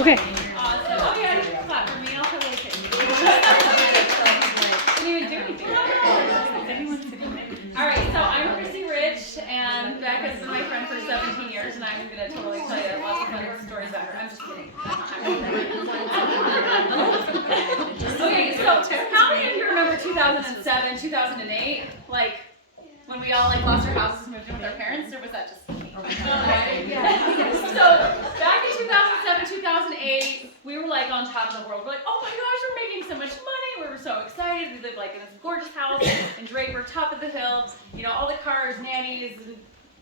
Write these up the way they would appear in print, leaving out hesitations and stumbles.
Okay. Awesome. Okay, I didn't clap for me. I'll totally take it. Didn't even do anything. All right, so I'm Chrissy Rich, and Becca's been my friend for 17 years, and I'm going to totally tell you lots of fun stories about her. I'm just kidding. Okay, so how many of you remember 2007, 2008? Like, when we all lost our houses and moved in with our parents, or was that just me? Okay. So back in 2007, 2008, we were like on top of the world. We're like, oh my gosh, we're making so much money. We were so excited. We lived like in this gorgeous house in Draper, top of the hill. You know, all the cars, nannies, and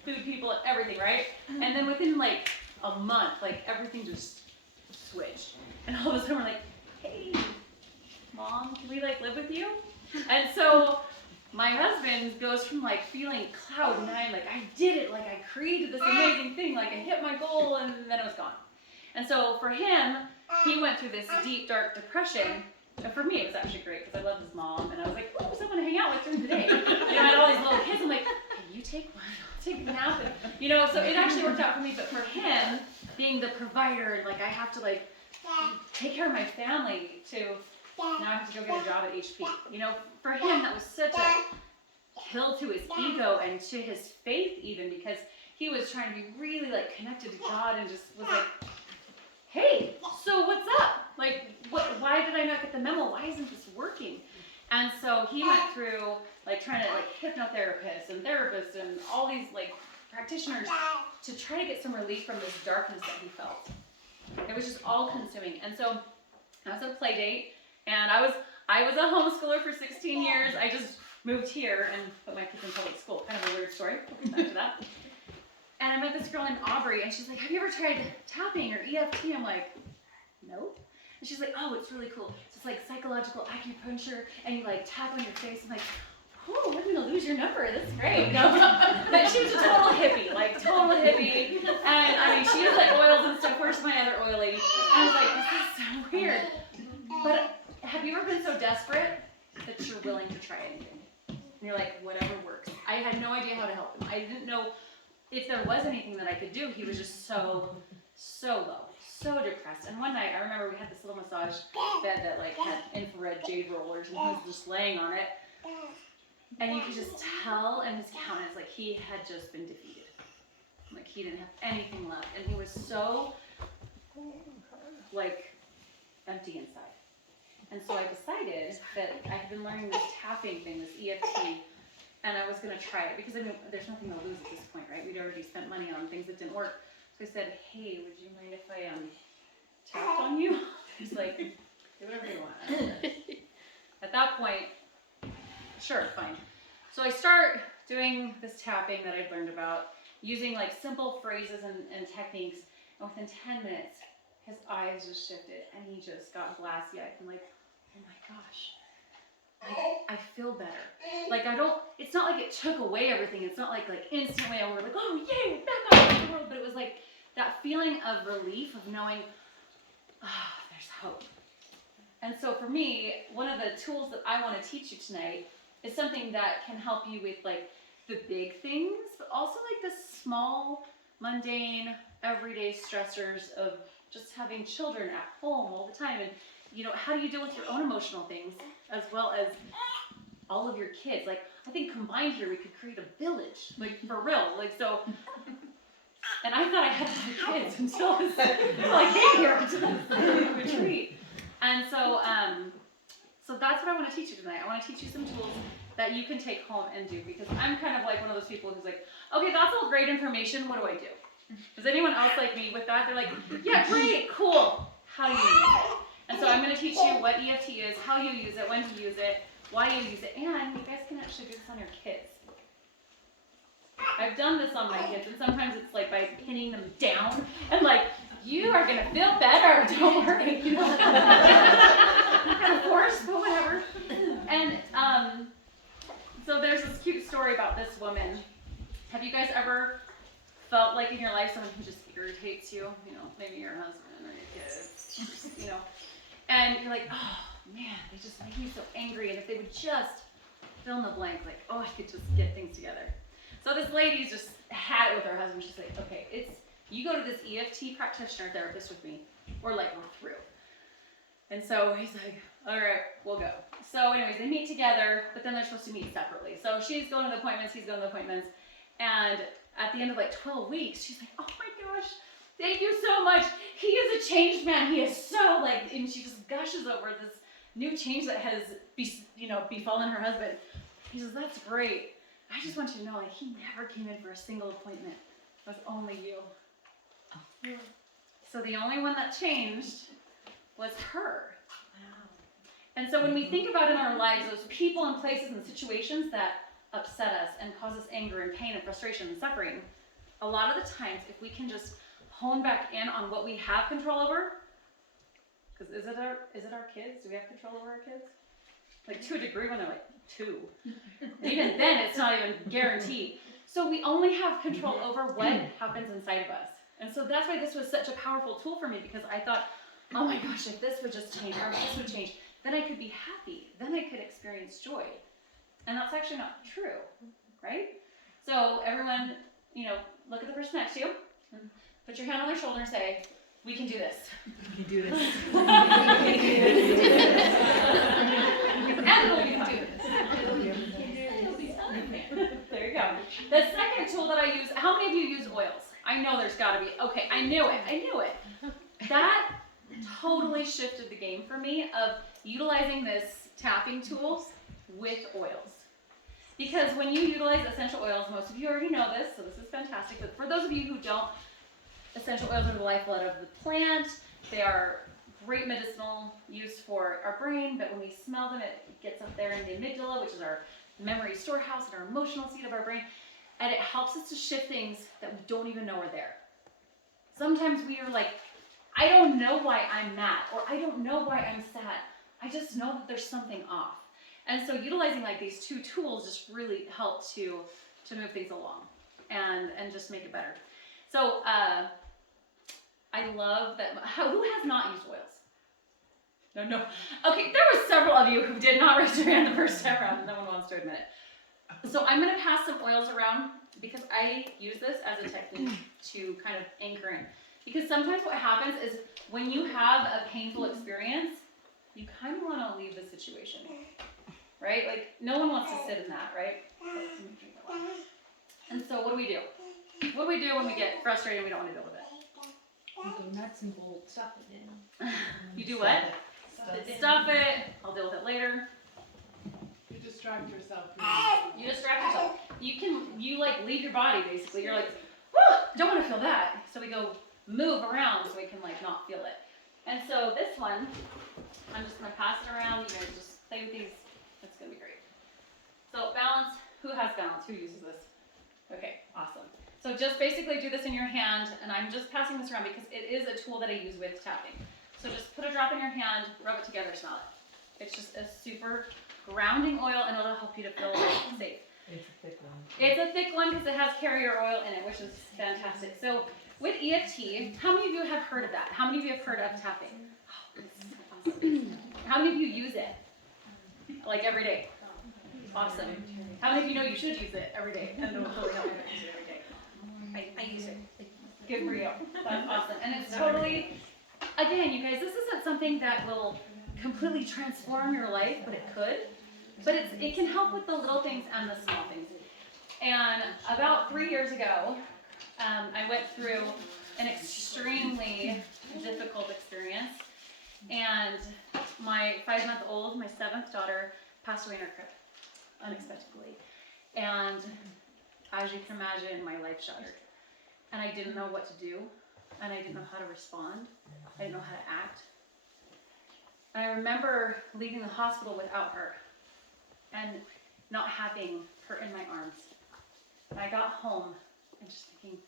food people, and everything, right? And then within like a month, like everything just switched. And all of a sudden we're like, hey, Mom, can we like live with you? And so my husband goes from like feeling cloud nine, like I did it, like I created this amazing thing, like I hit my goal, and then it was gone. And so for him, he went through this deep, dark depression. And for me, it was actually great because I loved his mom, and I was like, oh, someone to hang out with during the day. You know, I had all these little kids. I'm like, can you take one? I'll take a nap. You know, so it actually worked out for me. But for him, being the provider, and like I have to like take care of my family to now I have to go get a job at HP. You know, for him, that was such a kill to his ego and to his faith even, because he was trying to be really like connected to God and just was like, hey, so what's up? Like, why did I not get the memo? Why isn't this working? And so he went through like trying to like hypnotherapists and therapists and all these like practitioners to try to get some relief from this darkness that he felt. It was just all consuming. And so I was at a play date, and I was a homeschooler for 16 years. I just moved here and put my kids in public school. Kind of a weird story. We'll get back to that. And I met this girl named Aubrey, and she's like, have you ever tried tapping or EFT? I'm like, no. And she's like, oh, it's really cool. So it's like psychological acupuncture, and you like tap on your face. I'm like, oh, I'm gonna lose your number. That's great. No. But she was a total hippie, like total hippie. And I mean, she has like oils and stuff. Where's my other oil lady? And I was like, this is so weird. But have you ever been so desperate that you're willing to try anything? And you're like, whatever works. I had no idea how to help him. I didn't know if there was anything that I could do. He was just so low, so depressed. And one night, I remember we had this little massage bed that like had infrared jade rollers, and he was just laying on it. And you could just tell in his countenance, like he had just been defeated. Like he didn't have anything left. And he was so like empty inside. And so I decided that I had been learning this tapping thing, this EFT, and I was going to try it because I mean, there's nothing to lose at this point, right? We'd already spent money on things that didn't work. So I said, hey, would you mind if I tapped on you? He's like, do whatever you want. At that point, sure, fine. So I start doing this tapping that I'd learned about, using like simple phrases and techniques, and within 10 minutes, his eyes just shifted, and he just got glassy-eyed. I'm like, oh my gosh, I feel better. Like it's not like it took away everything. It's not like instantly I was like, oh yay, back on the world. But it was like that feeling of relief of knowing, there's hope. And so for me, one of the tools that I want to teach you tonight is something that can help you with like the big things, but also like the small, mundane, everyday stressors of just having children at home all the time. And you know, how do you deal with your own emotional things as well as all of your kids? Like, I think combined here we could create a village, like for real. Like so, and I thought I had 5 kids until I came here to the retreat. And so, so that's what I want to teach you tonight. I want to teach you some tools that you can take home and do, because I'm kind of like one of those people who's like, okay, that's all great information. What do I do? Is anyone else like me with that? They're like, yeah, great, cool. How do you use it? And so I'm going to teach you what EFT is, how you use it, when to use it, why you use it, and you guys can actually do this on your kids. I've done this on my kids, and sometimes it's like by pinning them down and like, you are going to feel better, don't worry. You know? Kind of forced, but whatever. And so there's this cute story about this woman. Have you guys ever felt like in your life someone who just irritates you? You know, maybe your husband or your kids, you know. And you're like, oh man, they just make me so angry. And if they would just fill in the blank, like, oh, I could just get things together. So this lady's just had it with her husband. She's like, okay, you go to this EFT practitioner therapist with me. or like we're through. And so he's like, all right, we'll go. So anyways, they meet together, but then they're supposed to meet separately. So she's going to the appointments, he's going to the appointments. And at the end of like 12 weeks, she's like, oh my gosh, thank you so much. He is a changed man. He is so like, and she just gushes over this new change that has, befallen her husband. He says, that's great. I just want you to know, like, he never came in for a single appointment. It was only you. So the only one that changed was her. Wow. And so when we think about in our lives those people and places and situations that upset us and cause us anger and pain and frustration and suffering, a lot of the times if we can just hone back in on what we have control over, because is it our kids? Do we have control over our kids? Like to a degree when they're like 2. And even then it's not even guaranteed. So we only have control over what happens inside of us. And so that's why this was such a powerful tool for me, because I thought, oh my gosh, if this would just change, or if this would change, then I could be happy. Then I could experience joy. And that's actually not true, right? So everyone, look at the person next to you, and put your hand on their shoulder and say, we can do this. We can do this. And we can do this. There you go. The second tool that I use, how many of you use oils? I know there's got to be. Okay, I knew it. That totally shifted the game for me of utilizing this tapping tool with oils. Because when you utilize essential oils, most of you already know this, so this is fantastic. But for those of you who don't, essential oils are the lifeblood of the plant. They are great medicinal use for our brain, but when we smell them, it gets up there in the amygdala, which is our memory storehouse and our emotional seat of our brain, and it helps us to shift things that we don't even know are there. Sometimes we are like, I don't know why I'm mad, or I don't know why I'm sad. I just know that there's something off. And so utilizing like these 2 tools just really help to move things along and just make it better. So I love that. Who has not used oils? No. Okay, there were several of you who did not raise your hand the first time around. No one wants to admit it. So I'm going to pass some oils around because I use this as a technique to kind of anchor in. Because sometimes what happens is when you have a painful experience, you kind of want to leave the situation, right? Like no one wants to sit in that, right? And so what do we do? What do we do when we get frustrated and we don't want to deal with it? You go nuts and bolts. Stuff it in. You do what? Stuff it. I'll deal with it later. You distract yourself. You distract yourself. You like leave your body basically. You're like, whew, don't want to feel that. So we go move around so we can like not feel it. And so this one, I'm just gonna pass it around. You guys just play with these. It's gonna be great. So balance. Who has balance? Who uses this? Okay, awesome. So just basically do this in your hand, and I'm just passing this around because it is a tool that I use with tapping. So just put a drop in your hand, rub it together, smell it. It's just a super grounding oil, and it'll help you to feel safe. It's a thick one. It's a thick one because it has carrier oil in it, which is fantastic. So with EFT, how many of you have heard of that? How many of you have heard of tapping? Oh, this is awesome. How many of you use it? Like every day? Awesome. How many of you know you should use it every day? And it'll totally help you use it every day. I use it. Good for you. That's awesome. And it's totally, again, you guys, this isn't something that will completely transform your life, but it could. But it can help with the little things and the small things. And about 3 years ago, I went through an extremely difficult experience. And my 5-month-old, my 7th daughter, passed away in her crib unexpectedly. And as you can imagine, my life shattered. And I didn't know what to do. And I didn't know how to respond. I didn't know how to act. And I remember leaving the hospital without her and not having her in my arms. And I got home and just thinking,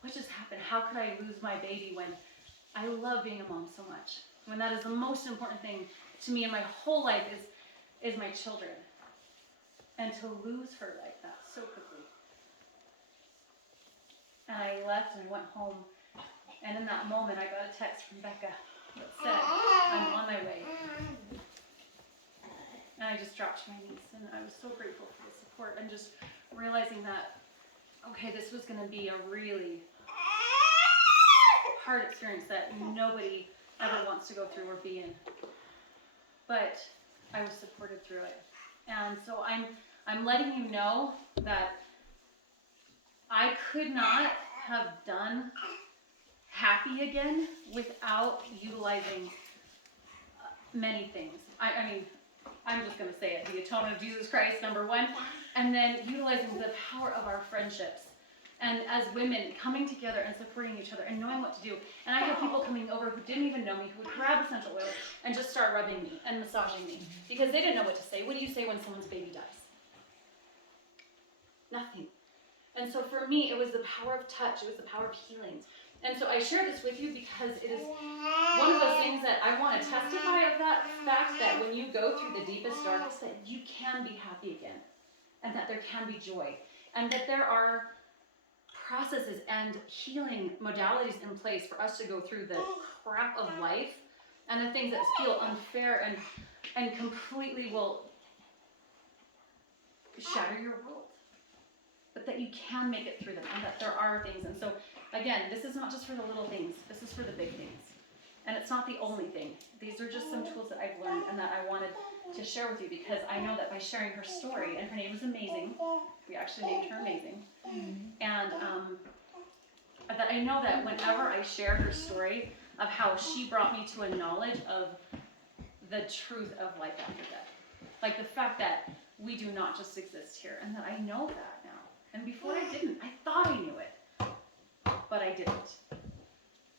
what just happened? How could I lose my baby when I love being a mom so much? When that is the most important thing to me in my whole life is my children. And to lose her like that so quickly. And I left and I went home. And in that moment, I got a text from Becca that said, I'm on my way. And I just dropped to my knees. And I was so grateful for the support and just realizing that, okay, this was going to be a really hard experience that nobody ever wants to go through or be in. But I was supported through it. And so I'm letting you know that I could not have done Happy Again without utilizing many things. I mean, I'm just going to say it. The atonement of Jesus Christ, number one. And then utilizing the power of our friendships. And as women, coming together and supporting each other and knowing what to do. And I had people coming over who didn't even know me, who would grab essential oils and just start rubbing me and massaging me. Because they didn't know what to say. What do you say when someone's baby dies? Nothing. And so for me, it was the power of touch. It was the power of healing. And so I share this with you because it is one of those things that I want to testify of that fact that when you go through the deepest darkest, that you can be happy again. And that there can be joy. And that there are processes and healing modalities in place for us to go through the crap of life and the things that feel unfair and completely will shatter your world. But that you can make it through them and that there are things. And so, again, this is not just for the little things. This is for the big things. And it's not the only thing. These are just some tools that I've learned and that I wanted to share with you because I know that by sharing her story, and her name was Amazing. We actually named her Amazing. And that I know that whenever I share her story of how she brought me to a knowledge of the truth of life after death. Like the fact that we do not just exist here and that I know that now. And before I didn't. I thought I knew it. But I didn't.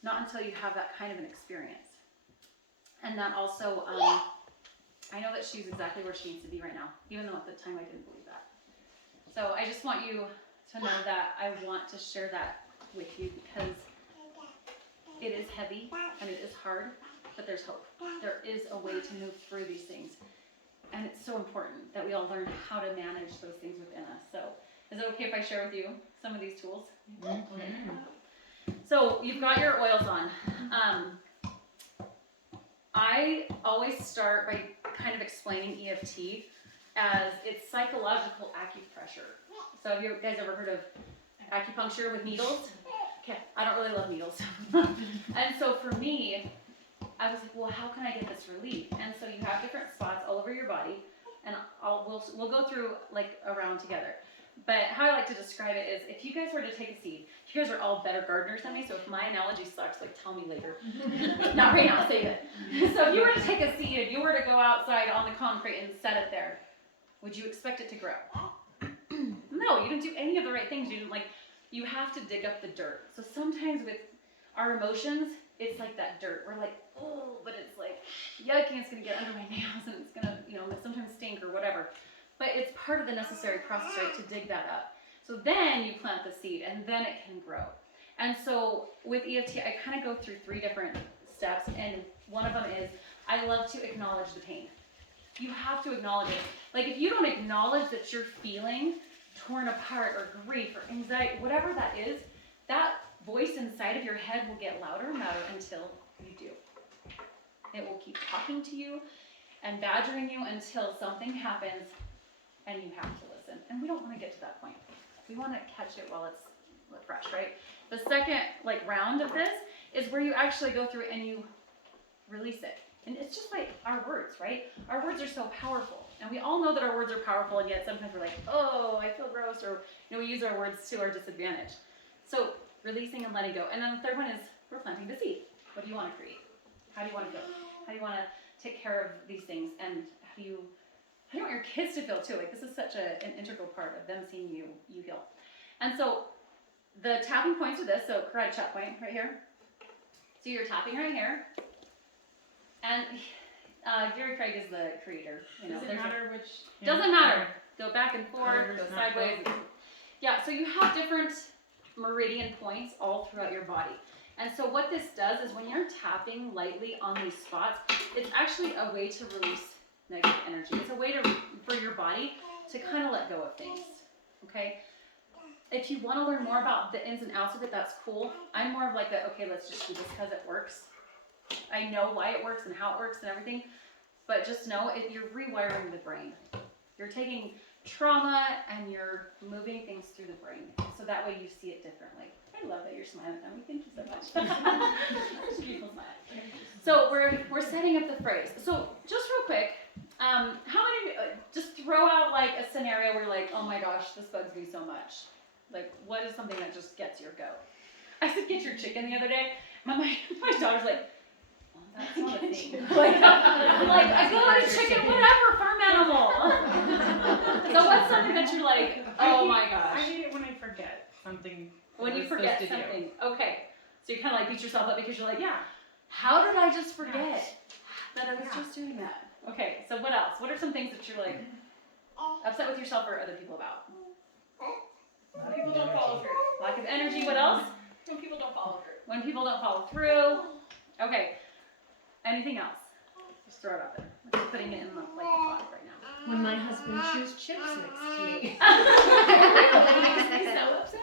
Not until you have that kind of an experience. And that also, I know that she's exactly where she needs to be right now, even though at the time I didn't believe that. So I just want you to know that I want to share that with you because it is heavy and it is hard, but there's hope. There is a way to move through these things. And it's so important that we all learn how to manage those things within us. So is it okay if I share with you some of these tools? Mm-hmm. So you've got your oils on. I always start by kind of explaining EFT as it's psychological acupressure. So have you guys ever heard of acupuncture with needles? Okay, I don't really love needles. And so for me, I was like, well, how can I get this relief? And so you have different spots all over your body, and we'll go through like a round together. But how I like to describe it is, if you guys were to take a seed, you guys are all better gardeners than me, so if my analogy sucks, like tell me later. Not right now, save it. So if you were to take a seed and you were to go outside on the concrete and set it there, would you expect it to grow? No, you didn't do any of the right things. You have to dig up the dirt. So sometimes with our emotions, it's like that dirt. We're like, oh, but it's like yucky, it's gonna get under my nails and it's gonna, sometimes stink or whatever. But it's part of the necessary process, right, to dig that up. So then you plant the seed and then it can grow. And so with EFT, I kind of go through 3 different steps, and one of them is I love to acknowledge the pain. You have to acknowledge it. Like if you don't acknowledge that you're feeling torn apart or grief or anxiety, whatever that is, that voice inside of your head will get louder and louder until you do. It will keep talking to you and badgering you until something happens and you have to listen. And we don't want to get to that point. We want to catch it while it's fresh, right? The second round of this is where you actually go through and you release it. And it's just like our words, right? Our words are so powerful. And we all know that our words are powerful, and yet sometimes we're like, oh, I feel gross, or we use our words to our disadvantage. So releasing and letting go. And then the third one is we're planting the seed. What do you want to create? How do you want to go? How do you want to take care of these things? And how do you want your kids to feel too? Like this is such an integral part of them seeing you heal. And so the tapping points are this. So karate chop point right here. So you're tapping right here. And Gary Craig is the creator. Does it matter which? Doesn't matter. Go back and forth, go sideways. Yeah, so you have different meridian points all throughout your body. And so what this does is when you're tapping lightly on these spots, it's actually a way to release negative energy. It's a way for your body to kind of let go of things, okay? If you want to learn more about the ins and outs of it, that's cool. I'm more of like okay, let's just do this because it works. I know why it works and how it works and everything, but just know you're rewiring the brain. You're taking trauma and you're moving things through the brain, so that way you see it differently. I love that you're smiling at me. Thank you so much. Such a beautiful smile. So we're setting up the phrase. So just real quick, how many, just throw out like a scenario where you're like, oh my gosh, this bugs me so much. Like, what is something that just gets your goat? I said, get your chicken the other day. My daughter's like, oh, that's not a thing. like, I go on a chicken, whatever, farm animal. So what's something that you're like, oh my gosh. I hate it when I forget something. When you forget something. Okay. So you kind of like beat yourself up because you're like, yeah, how did I just forget that I was just doing that? Okay, so what else? What are some things that you're like upset with yourself or other people about? When people don't follow through. Lack of energy, what else? When people don't follow through. When people don't follow through. Okay. Anything else? Just throw it out there. I'm just putting it in the pot right now. When my husband chews chips next to me. It makes me so upset.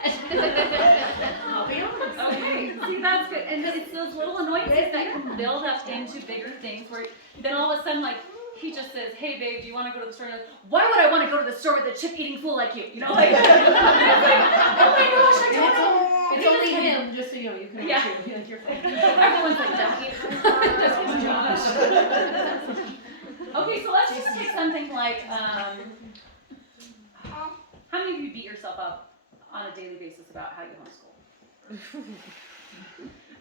I'll be honest. Okay, see that's good. And then it's those little annoyances that can build up into bigger things where then all of a sudden like he just says, hey babe, do you want to go to the store? And you're like, why would I want to go to the store with a chip eating fool like you? You know, like, like oh my gosh, I don't know. It's only him, just so you know, you can Yeah. chew. Like you're fine. Everyone's like that. Okay, so let's just take something like, how many of you beat yourself up on a daily basis about how you homeschool?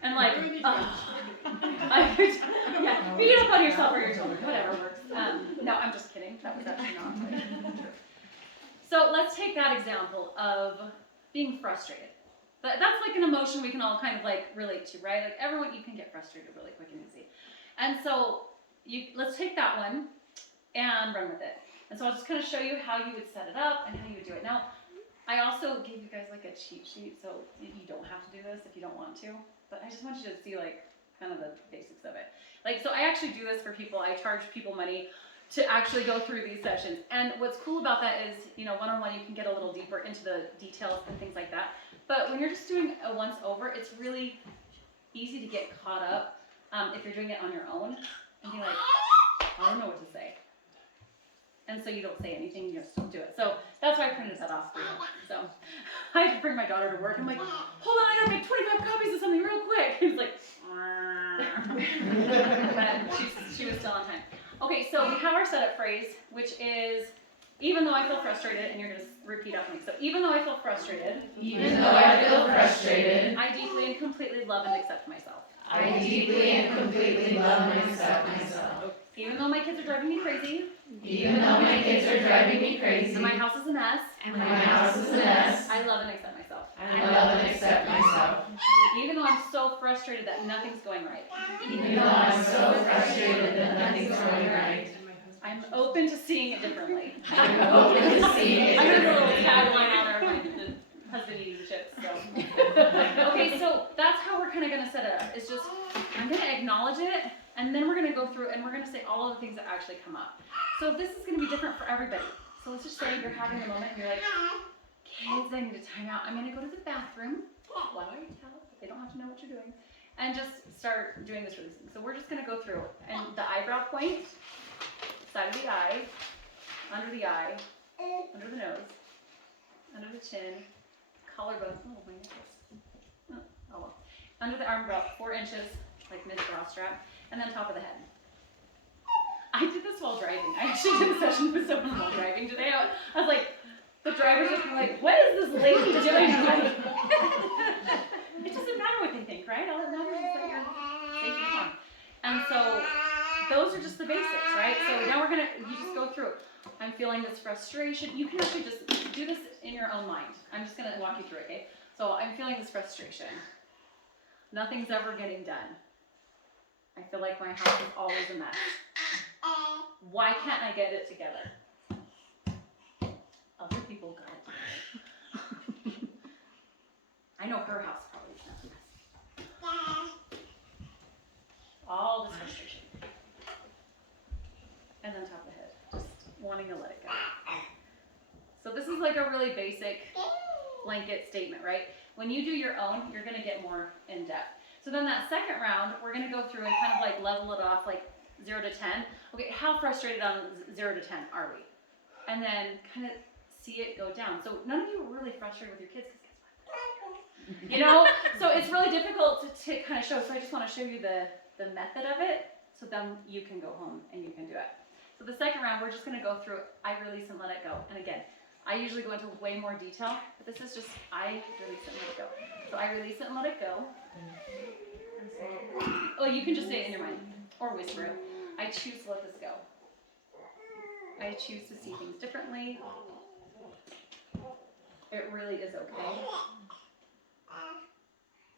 And like, yeah, beat it up on yourself or your children, whatever works. No, I'm just kidding. That was actually not true. So let's take that example of being frustrated. That's like an emotion we can all kind of like relate to, right? Like everyone, you can get frustrated really quick and easy. And so let's take that one and run with it. And so I'll just kind of show you how you would set it up and how you would do it. Now, I also gave you guys like a cheat sheet, so you don't have to do this if you don't want to. But I just want you to see like kind of the basics of it. Like, so I actually do this for people. I charge people money to actually go through these sessions. And what's cool about that is, you know, one-on-one you can get a little deeper into the details and things like that. But when you're just doing a once over, it's really easy to get caught up if you're doing it on your own and be like, I don't know what to say. And so you don't say anything, you just do it. So that's why I printed that off for you. So I had to bring my daughter to work. I'm like, hold on, I gotta make 25 copies of something real quick. He was like, but she was still on time. Okay, so we have our setup phrase, which is, even though I feel frustrated, and you're gonna repeat after me. So even though I feel frustrated, I deeply and completely love and accept myself. I deeply and completely love and accept myself. Even though my kids are driving me crazy, Even though my kids are driving me crazy, and my house is a mess, and my house is a mess, I love and accept myself. I love and accept myself. Even though I'm so frustrated that nothing's going right, Even though I'm so frustrated that nothing's going right, I'm open to seeing it differently. I'm open to seeing it I'm gonna put a little differently. tagline on our husband eating chips. So. Okay, so that's how we're kind of gonna set it up. It's just I'm gonna acknowledge it, and then we're gonna go through and we're gonna say all of the things that actually come up. So this is gonna be different for everybody. So let's just say you're having a moment and you're like, kids, I need a timeout. I'm gonna go to the bathroom. Why don't you tell? They don't have to know what you're doing. And just start doing this releasing. So we're just gonna go through and the eyebrow point, side of the eye, under the nose, under the chin, collarbone. Oh my goodness. Oh well. Under the arm about 4 inches, like mid-brow strap, and then top of the head. I did this while driving. I actually did a session with someone while driving today. I was like, the drivers are like, what is this lady doing? It doesn't matter what they think, right? All that matters is that you're safe and calm. And so those are just the basics, right? So now you just go through. I'm feeling this frustration. You can actually just do this in your own mind. I'm just gonna walk you through it, okay? So I'm feeling this frustration. Nothing's ever getting done. I feel like my house is always a mess. Why can't I get it together? Other people got it together. I know her house probably is not a mess. All this frustration. And then top of the head, just wanting to let it go. So this is like a really basic blanket statement, right? When you do your own, you're gonna get more in depth. So then that second round, we're gonna go through and kind of like level it off like 0 to 10. Okay, how frustrated on 0 to 10 are we? And then kind of see it go down. So none of you are really frustrated with your kids, because guess what? You know? So it's really difficult to kind of show, so I just want to show you the method of it, so then you can go home and you can do it. So the second round, we're just going to go through I release and let it go. And again, I usually go into way more detail, but this is just I release it and let it go. So I release it and let it go. Oh, you can just say it in your mind or whisper it. I choose to let this go. I choose to see things differently. It really is okay.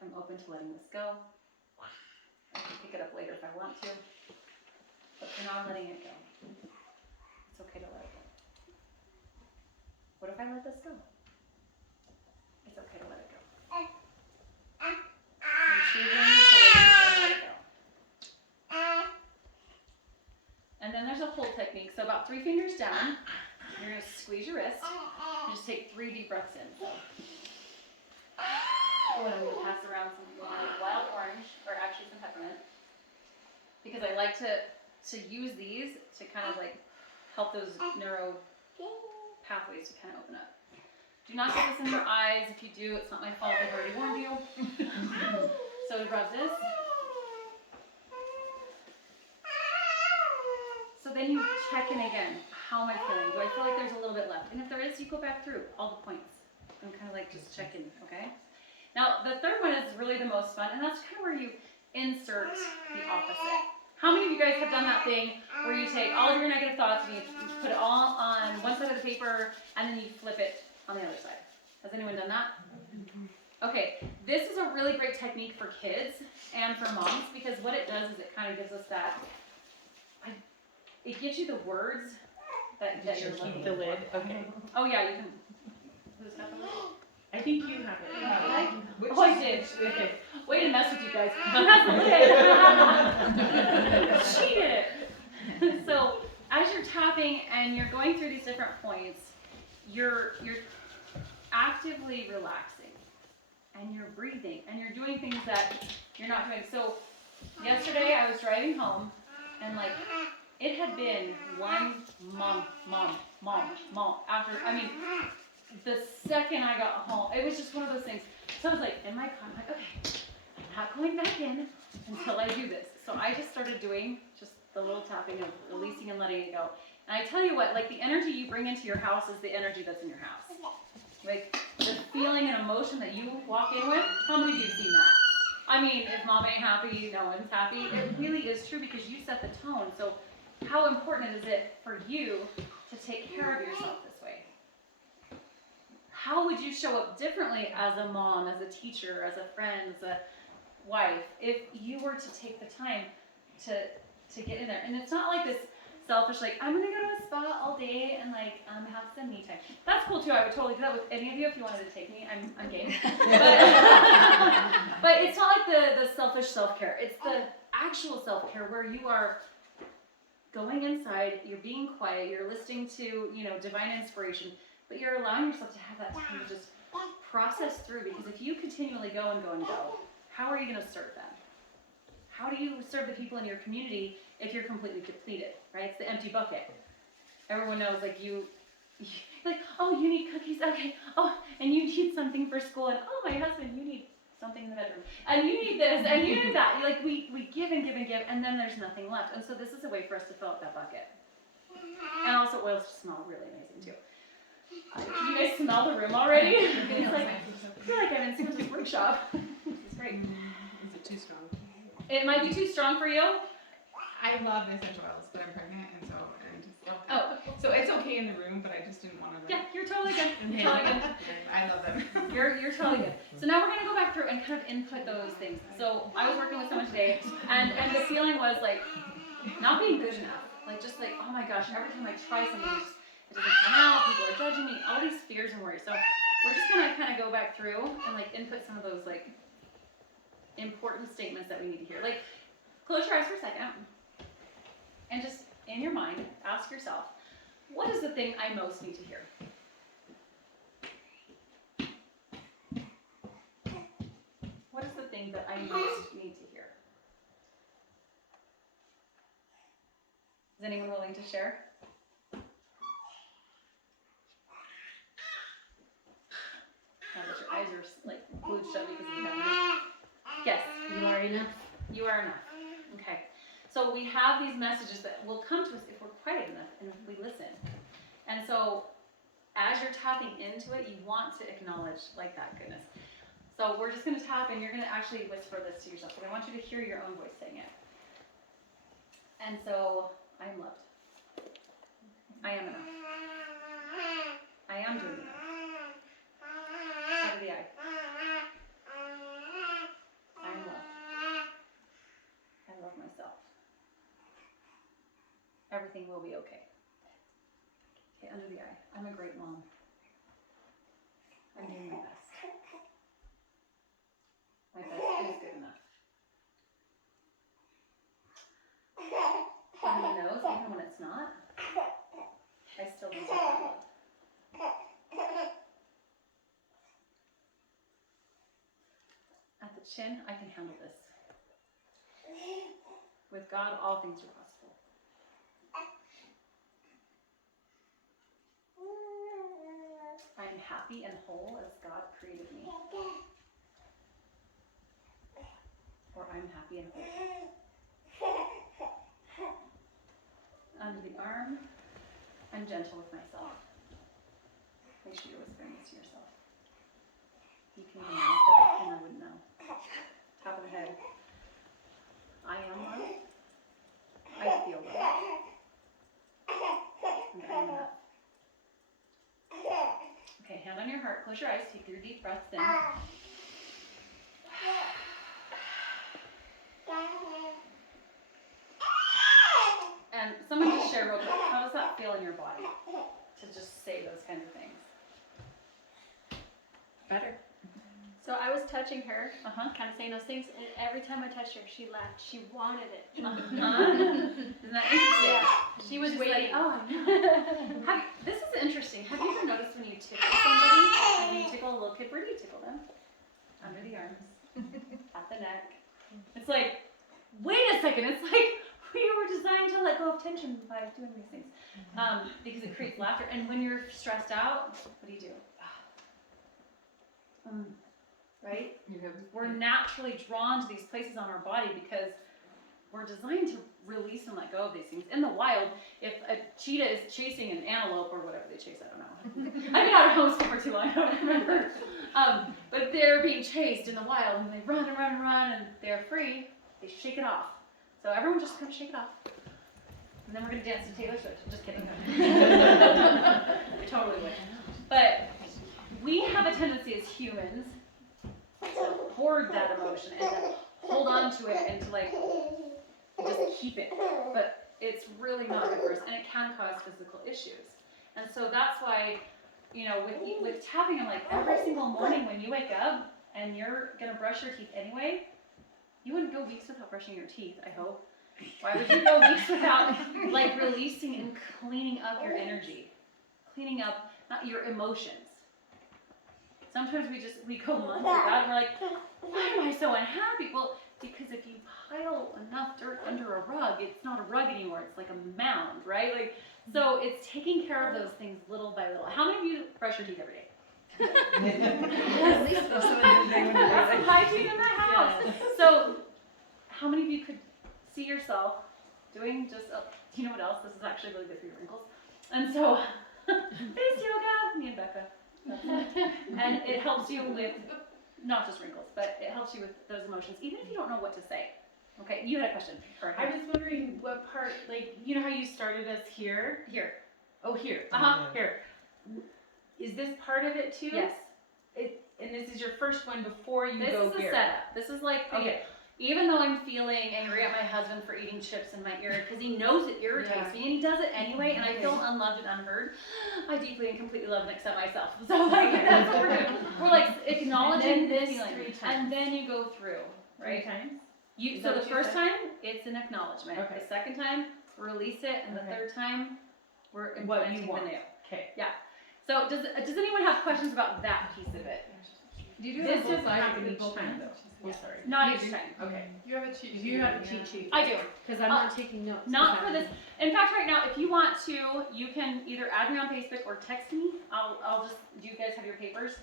I'm open to letting this go. I can pick it up later if I want to. But for now, I'm letting it go. It's okay to let it go. What if I let this go? It's okay to let it go. I'm choosing to release and let it go. And then there's a hold technique. So about 3 fingers down, you're going to squeeze your wrist and just take 3 deep breaths in. So, and I'm going to pass around some wild orange, or actually some peppermint, because I like to use these to kind of like help those neuro pathways to kind of open up. Do not get this in your eyes. If you do, it's not my fault. I've already warned you. So rub this. So then you check in again. How am I feeling? Do I feel like there's a little bit left? And if there is, you go back through all the points and kind of like just check in, okay? Now, the third one is really the most fun, and that's kind of where you insert the opposite. How many of you guys have done that thing where you take all of your negative thoughts and you put it all on one side of the paper and then you flip it on the other side? Has anyone done that? Okay, this is a really great technique for kids and for moms, because what it does is it kind of gives us that, it gives you the words that you're looking Keep the for. lid. Okay. Oh yeah, you can. Who's got the lid? I think you have it. Oh, I did. Okay. Way to mess with you guys. Who has the lid? Cheated. So as you're tapping and you're going through these different points, you're actively relaxing and you're breathing and you're doing things that you're not doing. So yesterday I was driving home and like it had been one mom after, I mean, the second I got home, it was just one of those things. So I was like, in my car, I'm like, okay, I'm not going back in until I do this. So I just started doing just the little tapping of releasing and letting it go. And I tell you what, like the energy you bring into your house is the energy that's in your house. Like the feeling and emotion that you walk in with, how many of you have seen that? I mean, if mom ain't happy, no one's happy. It really is true because you set the tone. So how important is it for you to take care of yourself this way? How would you show up differently as a mom, as a teacher, as a friend, as a wife, if you were to take the time to get in there? And it's not like this selfish, like, I'm going to go to a spa all day and like have some me time. That's cool too. I would totally do that with any of you if you wanted to take me. I'm game. But it's not like the selfish self-care. It's the actual self-care where you are going inside, you're being quiet, you're listening to, divine inspiration, but you're allowing yourself to have that time to just process through, because if you continually go and go and go, how are you going to serve them? How do you serve the people in your community if you're completely depleted, right? It's the empty bucket. Everyone knows, like, oh, you need cookies, okay, oh, and you need something for school, and oh, my husband, you need something in the bedroom, and you need this, and you need that. Like, we give and give and give, and then there's nothing left. And so this is a way for us to fill up that bucket. And also, oils just smell really amazing, too. Can you guys smell the room already? It's like, I feel like I'm in Santa's workshop. This is great. Is it too strong? It might be too strong for you. I love essential oils, but I'm pregnant, and so Oh, so it's okay in the room, but I just didn't want to. yeah, you're totally good. You're totally good. I love them. You're totally good. So now we're gonna go back through and kind of input those things. So I was working with someone today, and the feeling was like not being good enough. Like just like, oh my gosh, every time I try something, it doesn't come out. People are judging me. All these fears and worries. So we're just gonna kind of go back through and like input some of those like important statements that we need to hear. Like close your eyes for a second, and just in your mind ask yourself, what is the thing I most need to hear? What is the thing that I most need to hear? Is anyone willing to share? Now that your eyes are like glued shut because of the peppermint. Yes. You are enough. You are enough. Okay. So we have these messages that will come to us if we're quiet enough and if we listen. And so as you're tapping into it, you want to acknowledge like that goodness. So we're just going to tap and you're going to actually whisper this to yourself. But I want you to hear your own voice saying it. And so, I am loved. I am enough. I am doing enough. So do the I. I am loved. I love myself. Everything will be okay. Okay, under the I. I'm a great mom. I'm doing my best. My best is good enough. Under the nose, even when it's not, I still deserve that love. At the chin, I can handle this. With God, all things are possible. I am happy and whole as God created me. Or I'm happy and whole. Under the arm, I'm gentle with myself. Make sure you're whispering this to yourself. You can even mouth it and I wouldn't know. Top of the head. I am loved. I feel loved. And I am enough. Okay, hand on your heart. Close your eyes. Take your deep breaths in. And someone just share real quick, how does that feel in your body to just say those kinds of things? Better. So I was touching her, Uh-huh. kind of saying those things, and every time I touched her, she laughed. She wanted it. Isn't that interesting? Yeah, she was She's waiting. like, oh, I know. This is interesting. Have you ever noticed when you tickle somebody, and you tickle a little kid, where do you tickle them? Under the arms, at the neck. It's like, wait a second, it's like we were designed to let go of tension by doing these things. Because it creates laughter. And when you're stressed out, what do you do? Right? We're naturally drawn to these places on our body because we're designed to release and let go of these things. In the wild, if a cheetah is chasing an antelope or whatever they chase, I don't know. I've been out of homeschool for too long, I don't remember. But they're being chased in the wild and they run and run and run and they're free, they shake it off. So everyone just kind of shake it off. And then we're going to dance to Taylor Swift. I'm just kidding. I totally would. But we have a tendency as humans to hoard that emotion and to hold on to it and to like just keep it. But it's really not good for us and it can cause physical issues. And so that's why, you know, with tapping, I'm like every single morning when you wake up and you're going to brush your teeth anyway, you wouldn't go weeks without brushing your teeth, I hope. Why would you go weeks without like releasing and cleaning up your energy? Cleaning up not your emotions. Sometimes we go months without and we're like, why am I so unhappy? Well, because if you pile enough dirt under a rug, it's not a rug anymore, it's like a mound, right? Like, so it's taking care of those things little by little. How many of you brush your teeth every day? At least for some of them, they would That's some hygiene in the house. So, how many of you could see yourself doing just, you know what else? This is actually really good for your wrinkles. And so, face yoga, me and Becca. And it helps you with, not just wrinkles, but it helps you with those emotions, even if you don't know what to say. Okay, you had a question. I was wondering what part, like, you know how you started us here? Here. Oh, here. Uh-huh. Here. Is this part of it too? Yes. And this is your first one before you This go is a here. setup. This is like, Okay. even though I'm feeling angry at my husband for eating chips in my ear, because he knows it irritates me, and he does it anyway, and I feel unloved and unheard, I deeply and completely love and accept myself. So like, that's what we're doing. We're like acknowledging And then the this feeling. 3 times. And then you go through, right? 3 times? Is So that the what you first said? time, it's an acknowledgement. Okay. The second time, release it, and the Okay. third time, we're What you implementing the want. new. Okay. So does anyone have questions about that piece of it? Do you do This it on both doesn't sides or happen do each both time ends? though. Oh, sorry. Not each time. Okay. You have a cheat sheet. You have a cheat sheet. I do. Because I'm not taking notes. Not for this. In fact, right now, if you want to, you can either add me on Facebook or text me. I'll just, do you guys have your papers?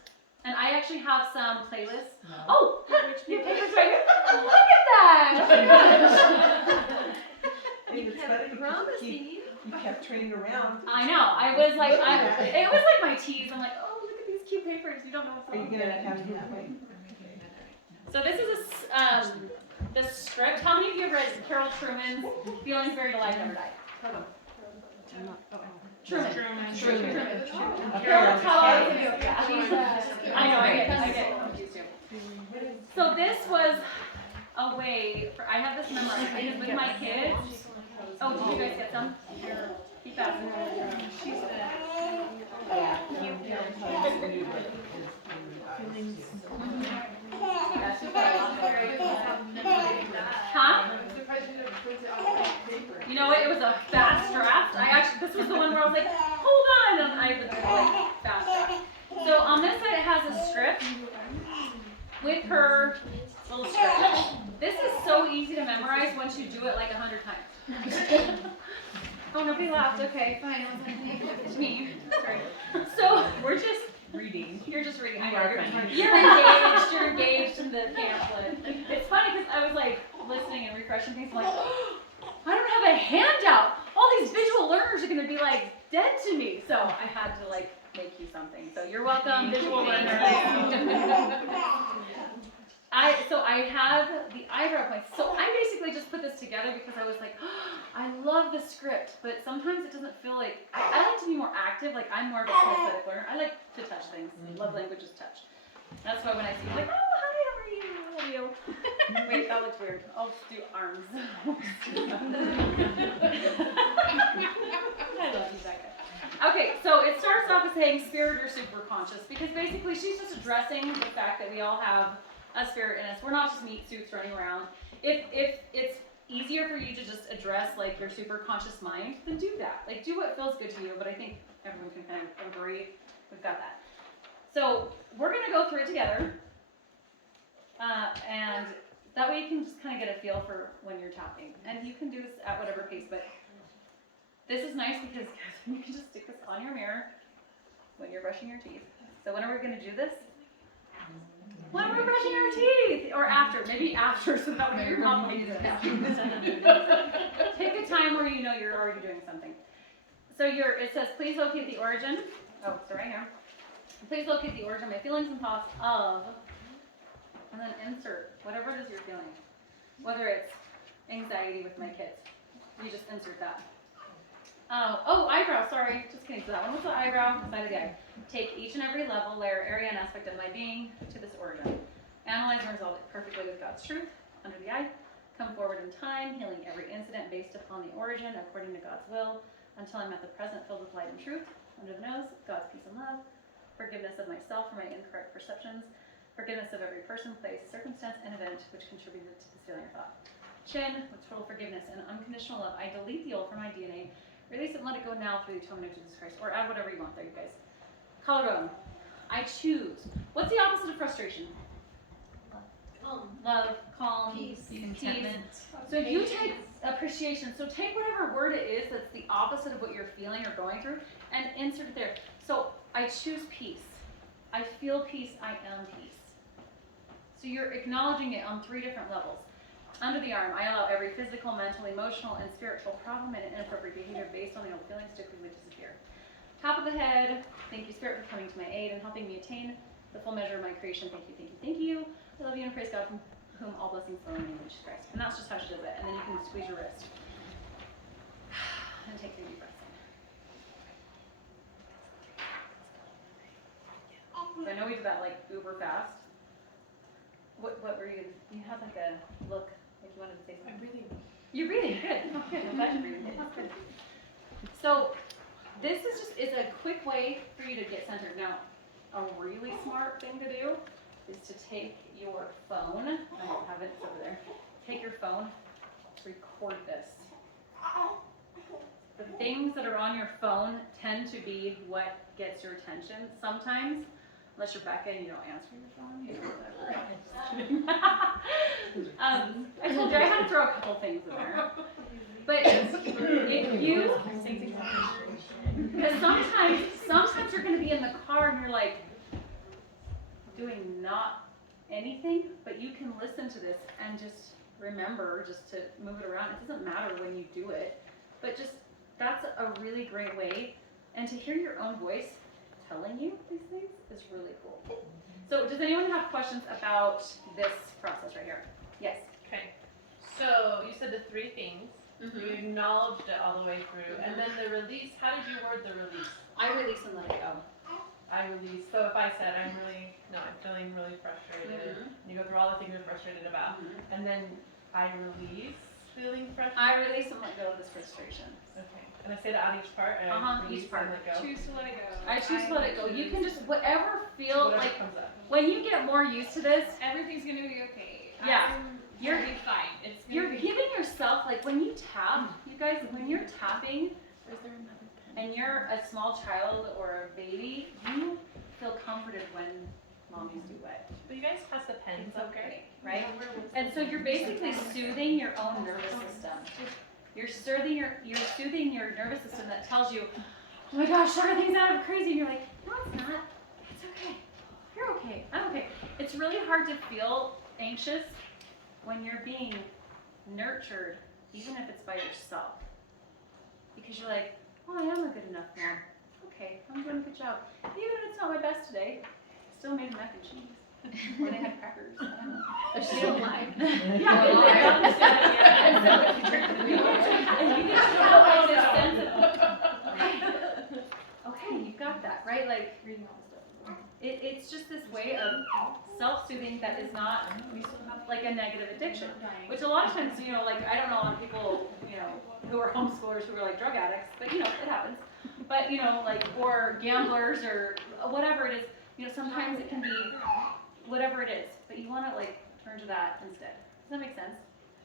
And I actually have some playlists. No. Oh, your papers right here. And it's better because you kept turning around. I know. I was like, it was like my tease. I'm like, oh, look at these cute papers. You don't know what's Are you on gonna them. have him that way? So this is the script. How many of you have read Carol Truman's Feelings Buried Alive Never Die? Truman. Carol, tell us. I know, I get confused too. So this was a way for, I have this memorized because with my kids, oh, did you guys get some? Keep fast. Huh? You know what? It was a fast draft. This was the one where I was like, hold on, and I was like, fast draft. So on this side, it has a script with her little script. This is so easy to memorize once you do it like 100 times. Oh, nobody laughed. Okay, fine. It's me. Sorry. So we're just reading. You're just reading. I know. You're engaged. You're engaged in the pamphlet. It's funny because I was like listening and refreshing things. I'm like, oh, I don't have a handout. All these visual learners are going to be like dead to me. So I had to like make you something. So you're welcome, visual learners. So I have the eyebrow points. So I basically just put this together because I was like, oh, I love the script, but sometimes it doesn't feel like, I like to be more active, like I'm more of a kinesthetic learner. I like to touch things. Love language is touch. That's why when I see like, oh, hi, how are you? How are you? Wait, that looks weird. I'll just do arms. I love you, Becca. Okay, so it starts off as saying spirit or superconscious, because basically she's just addressing the fact that we all have a spirit in us. We're not just meat suits running around. If it's easier for you to just address like your superconscious mind, then do that. Like do what feels good to you, but I think everyone can kind of agree we've got that. So we're gonna go through it together. And that way you can just kind of get a feel for when you're tapping. And you can do this at whatever pace, but this is nice because you can just stick this on your mirror when you're brushing your teeth. So when are we gonna do this? When we're brushing our teeth, or after, maybe after, so that way you're not like take a time where you know you're already doing something. So it says, please locate the origin. Oh, it's right here. Please locate the origin of my feelings and thoughts of, and then insert whatever it is you're feeling. Whether it's anxiety with my kids, you just insert that. Oh, eyebrow, sorry, just kidding. So that one was the eyebrow, side of the eye. Take each and every level, layer, area, and aspect of my being to this origin. Analyze and resolve it perfectly with God's truth under the eye. Come forward in time, healing every incident based upon the origin according to God's will, until I'm at the present filled with light and truth. Under the nose, God's peace and love. Forgiveness of myself for my incorrect perceptions. Forgiveness of every person, place, circumstance, and event which contributed to this feeling or thought. Chin, with total forgiveness and unconditional love, I delete the old from my DNA. Release it and let it go now through the atonement of Jesus Christ. Or add whatever you want there, you guys. Collarbone. I choose. What's the opposite of frustration? Love, calm, peace. So you take appreciation. So take whatever word it is that's the opposite of what you're feeling or going through and insert it there. So I choose peace. I feel peace. I am peace. So you're acknowledging it on 3 different levels. Under the arm, I allow every physical, mental, emotional, and spiritual problem and inappropriate behavior based on the old feelings to quickly disappear. Top of the head, thank you, Spirit, for coming to my aid and helping me attain the full measure of my creation. Thank you, thank you, thank you. I love you and praise God from whom all blessings flow in the name of Jesus Christ. And that's just how she does it. And then you can squeeze your wrist. And take 3 deep breaths in. So I know we did that like uber fast. What were you? You had like a look. Like you wanted to say something. I'm breathing. You're breathing. Good. Oh, good. I'm glad you're breathing. That's good. So this is it's a quick way for you to get centered. Now, a really smart thing to do is to take your phone. I don't have it. It's over there. Take your phone. Record this. The things that are on your phone tend to be what gets your attention. Sometimes, unless you're Becca and you don't answer your phone, you know, whatever. I told you I had to throw a couple things in there. But if you, because sometimes you're going to be in the car and you're like doing not anything, but you can listen to this and just remember just to move it around. It doesn't matter when you do it, but just that's a really great way. And to hear your own voice telling you these things is really cool. So does anyone have questions about this process right here? Yes. Okay. So you said the 3 things. Mm-hmm. You acknowledged it all the way through, and then the release. How did you word the release? I release and let it go. I release. So if I said I'm feeling really frustrated. Mhm. You go through all the things you're frustrated about, and then I release feeling frustrated. I release and let go of this frustration. Okay. And I say that on each part. And Each release part. and let go. Choose to let it go. I choose to let it go. You can just whatever feel Whatever like comes up. when you get more used to this. Everything's gonna be okay. Yeah. You're gonna be fine. It's gonna You're be giving yourself, like when you tap, you guys, when you're tapping and you're a small child or a baby, you feel comforted when mommies do what, But you guys pass the pens, okay? right? And so you're basically soothing your own nervous system. You're soothing your nervous system that tells you, oh my gosh, everything's out of crazy. And you're like, no, it's not. It's okay. You're okay. I'm okay. It's really hard to feel anxious when you're being nurtured, even if it's by yourself. Because you're like, oh, I am a good enough mom. Okay, I'm doing a good job. Even if it's not my best today, I still made mac and cheese. Or they had crackers. I don't know. They're still alive. Yeah, they're alive. And so you get to feel like this sense of, okay, you got that, right? Like, it's just this way of self-soothing that is not like a negative addiction. Which a lot of times, like I don't know a lot of people, who are homeschoolers who are like drug addicts, but it happens. But like, or gamblers or whatever it is, sometimes it can be whatever it is, but you want to like turn to that instead. Does that make sense?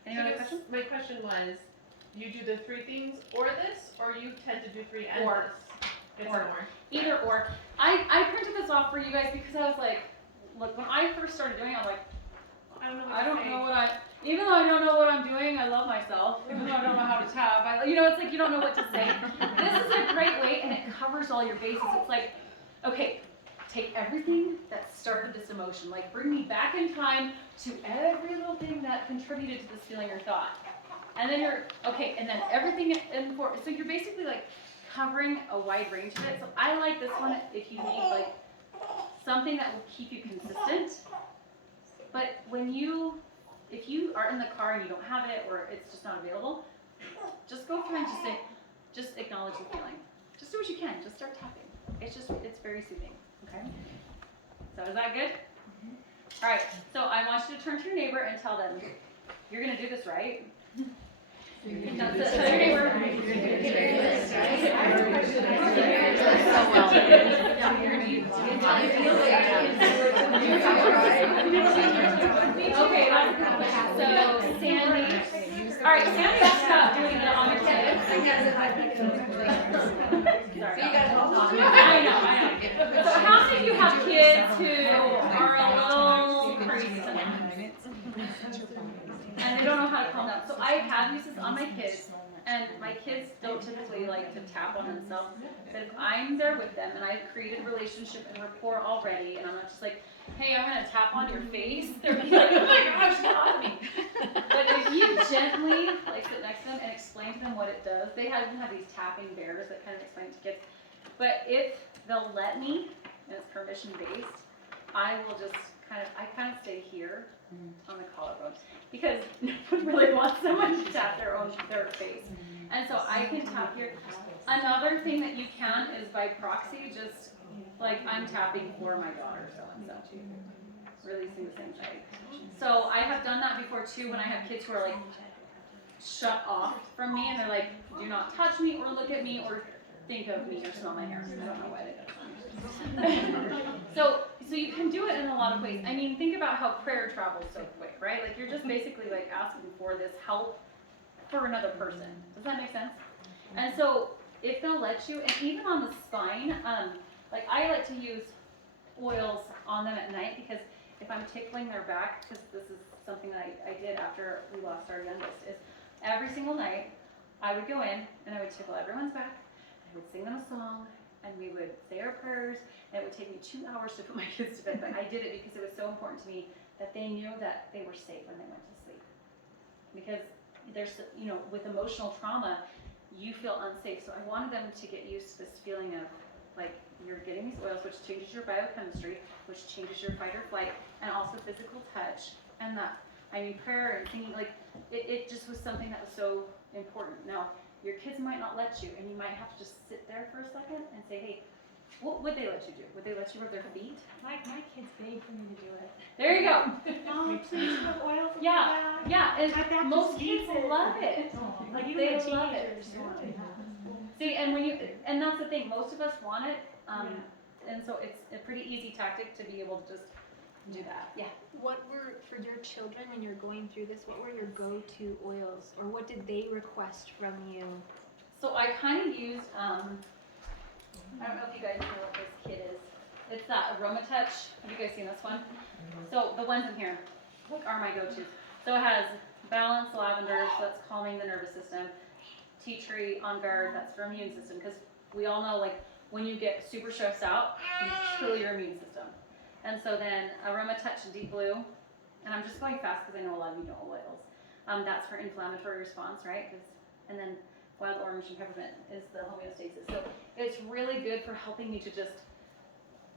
Any other questions? My question was, you do the 3 things or this, or you tend to do 3 and Or. this? It's Or. more. Either or. I printed this off for you guys because I was like, look, when I first started doing it, I was like, I don't know what even though I don't know what I'm doing, I love myself. Even though I don't know how to tap, it's like you don't know what to say. This is a great way, and it covers all your bases. It's like, okay, take everything that started this emotion, like bring me back in time to every little thing that contributed to this feeling or thought. And then and then everything in for, so you're basically like covering a wide range of it. So I like this one if you need like something that will keep you consistent. But if you are in the car and you don't have it or it's just not available, just go through and just acknowledge the feeling. Just do what you can. Just start tapping. It's very soothing. Okay? So is that good? All right. So I want you to turn to your neighbor and tell them, you're going to do this, right? Tell your neighbor. Okay, so Sandy. All right, Sandy asked about doing it on the kids. Sorry. I know. So how many of you have kids who are a little crazy sometimes? And they don't know how to calm down. So I have used this on my kids, and my kids don't typically like to tap on themselves. But if I'm there with them and I've created a relationship and rapport already, and I'm not just like, hey, I'm gonna tap on your face, they're like, oh my gosh, get off me. But if you gently like sit next to them and explain to them what it does, they have these tapping bears that kind of explain it to kids. But if they'll let me, and it's permission based, I will just kind of stay here on the collarbone because no one really wants someone to tap their face. And so I can tap here. Another thing that you can is by proxy, just like I'm tapping for my daughter, so and so, releasing this anxiety. So I have done that before too when I have kids who are like shut off from me and they're like, do not touch me or look at me or think of me or smell my hair. I don't know why they do. So you can do it in a lot of ways. I mean, think about how prayer travels so quick, right? Like you're just basically like asking for this help for another person. Does that make sense? And so if they'll let you, and even on the spine, like I like to use oils on them at night because if I'm tickling their back, because this is something that I did after we lost our youngest, is every single night I would go in and I would tickle everyone's back, I would sing them a song, and we would say our prayers, and it would take me 2 hours to put my kids to bed, but I did it because it was so important to me that they knew that they were safe when they went to sleep. because there's, you know, with emotional trauma, you feel unsafe. So I wanted them to get used to this feeling of like you're getting these oils, which changes your biochemistry, which changes your fight or flight, and also physical touch, and that, I mean, prayer and singing, like it just was something that was so important. Now, your kids might not let you, and you might have to just sit there for a second and say, hey, what would they let you do? Would they let you rub their feet? My kids beg for me to do it. There you go. Oh, please put oil from Yeah, yeah, My back and most just kids needs it. love it. Like even They the love it. teenagers want it. See, and when you, and that's the thing, most of us want it, and so it's a pretty easy tactic to be able to just do that. Yeah. What were, for your children when you're going through this, what were your go-to oils? Or what did they request from you? So I kind of used, I don't know if you guys know what this kit is. It's that Aroma Touch. Have you guys seen this one? So the ones in here are my go-tos. So it has balanced lavender, so that's calming the nervous system. Tea tree, on guard, that's for immune system. Because we all know, like, when you get super stressed out, you kill your immune system. And so then Aroma Touch Deep Blue, and I'm just going fast because I know a lot of you know oils. That's for inflammatory response, right? And then wild orange and peppermint is the homeostasis. So it's really good for helping me to just,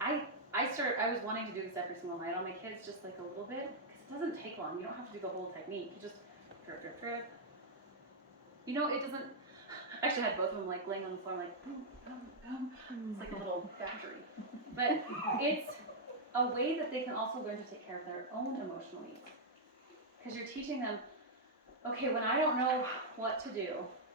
I was wanting to do this every single night on my kids, just like a little bit, because it doesn't take long. You don't have to do the whole technique. You just drip, drip, drip. You know, it doesn't, I actually had both of them like laying on the floor like, boom, boom, boom. It's like a little factory. But it's a way that they can also learn to take care of their own emotional needs. Because you're teaching them, okay, when I don't know what to do,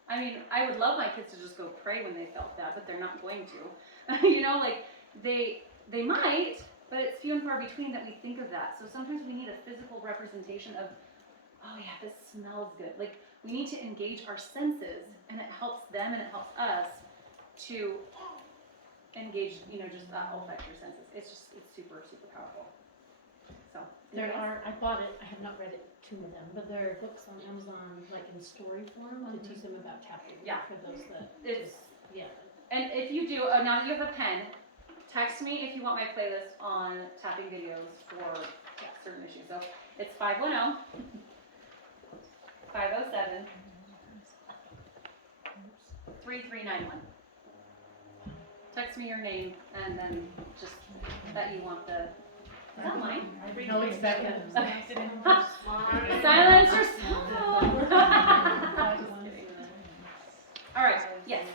I mean, I would love my kids to just go pray when they felt that, but they're not going to. You know, like they might, but it's few and far between that we think of that. So sometimes we need a physical representation of, oh yeah, this smells good. Like we need to engage our senses, and it helps them and it helps us to engage, you know, just that olfactory senses. It's super, super powerful. So There are, I bought it, I have not read it, two of them, but there are books on Amazon, like in story form, to teach them about tapping. Yeah. For those that, it's, yeah. and if you do, now that you have a pen, text me if you want my playlist on tapping videos for certain issues. So it's 510 507 3391. Text me your name and then just that you want the. Is that mine? No, it's Becca. Silence your cell phone. All right. Yes.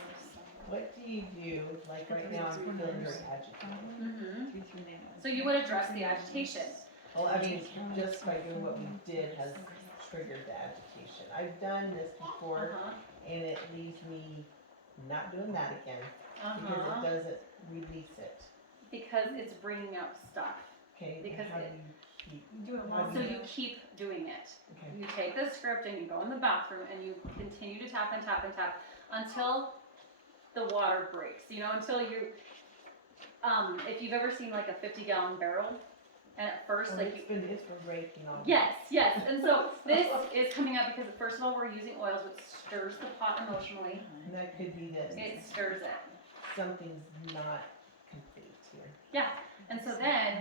What do you do, like right now I'm feeling very agitated? Mm-hmm. So you would address the agitation. Well, I mean, just by doing what we did has triggered the agitation. I've done this before and it leaves me not doing that again because it doesn't release it. Because it's bringing up stuff. Okay, Because how do it- you keep, Do it how once. do So you keep doing it. okay. You take the script and you go in the bathroom and you continue to tap and tap and tap until the water breaks. You know, until you, if you've ever seen like a 50-gallon barrel, and at first Well, like you, it's been breaking on. yes, and so this is coming up because first of all we're using oils which stirs the pot emotionally. And that could be that It stirs it. something's not complete here. Yeah, and so then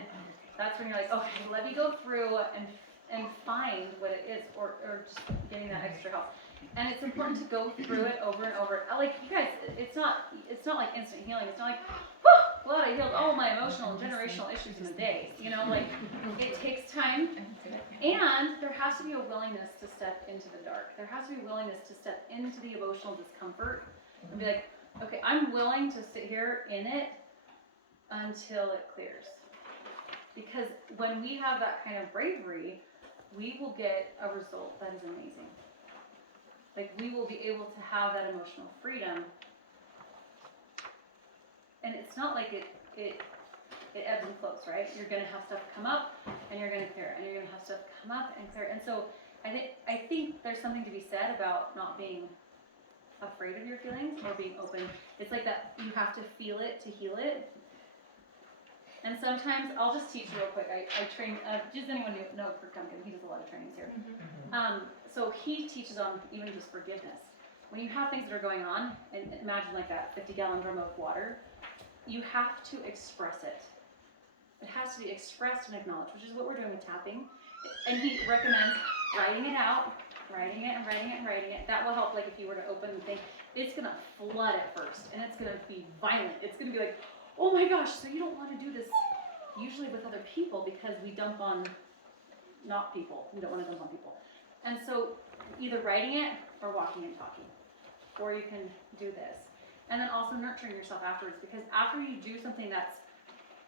that's when you're like, okay, let me go through and find what it is, or just getting that extra help. And it's important to go through it over and over. Like you guys, it's not like instant healing. It's not like, whew, glad I healed all my emotional and generational issues in a day. You know, like it takes time, and there has to be a willingness to step into the dark. There has to be a willingness to step into the emotional discomfort and be like, okay, I'm willing to sit here in it until it clears. Because when we have that kind of bravery, we will get a result that is amazing. Like we will be able to have that emotional freedom. And it's not like it ebbs and flows, right? You're gonna have stuff come up and you're gonna clear it, and you're gonna have stuff come up and clear it. And so I think there's something to be said about not being afraid of your feelings or being open. It's like that you have to feel it to heal it. And sometimes, I'll just teach you real quick. I train, does anyone know Kirk Duncan? He does a lot of trainings here. So he teaches on even just forgiveness. When you have things that are going on, and imagine like that 50-gallon drum of water, you have to express it. It has to be expressed and acknowledged, which is what we're doing with tapping. And he recommends writing it out writing it and writing it and writing it. That will help, like if you were to open the thing, it's gonna flood at first, and it's gonna be violent. It's gonna be like, oh my gosh, so you don't wanna do this usually with other people because we dump on not people. We don't wanna dump on people. And so either writing it or walking and talking, or you can do this. And then also nurturing yourself afterwards, because after you do something that's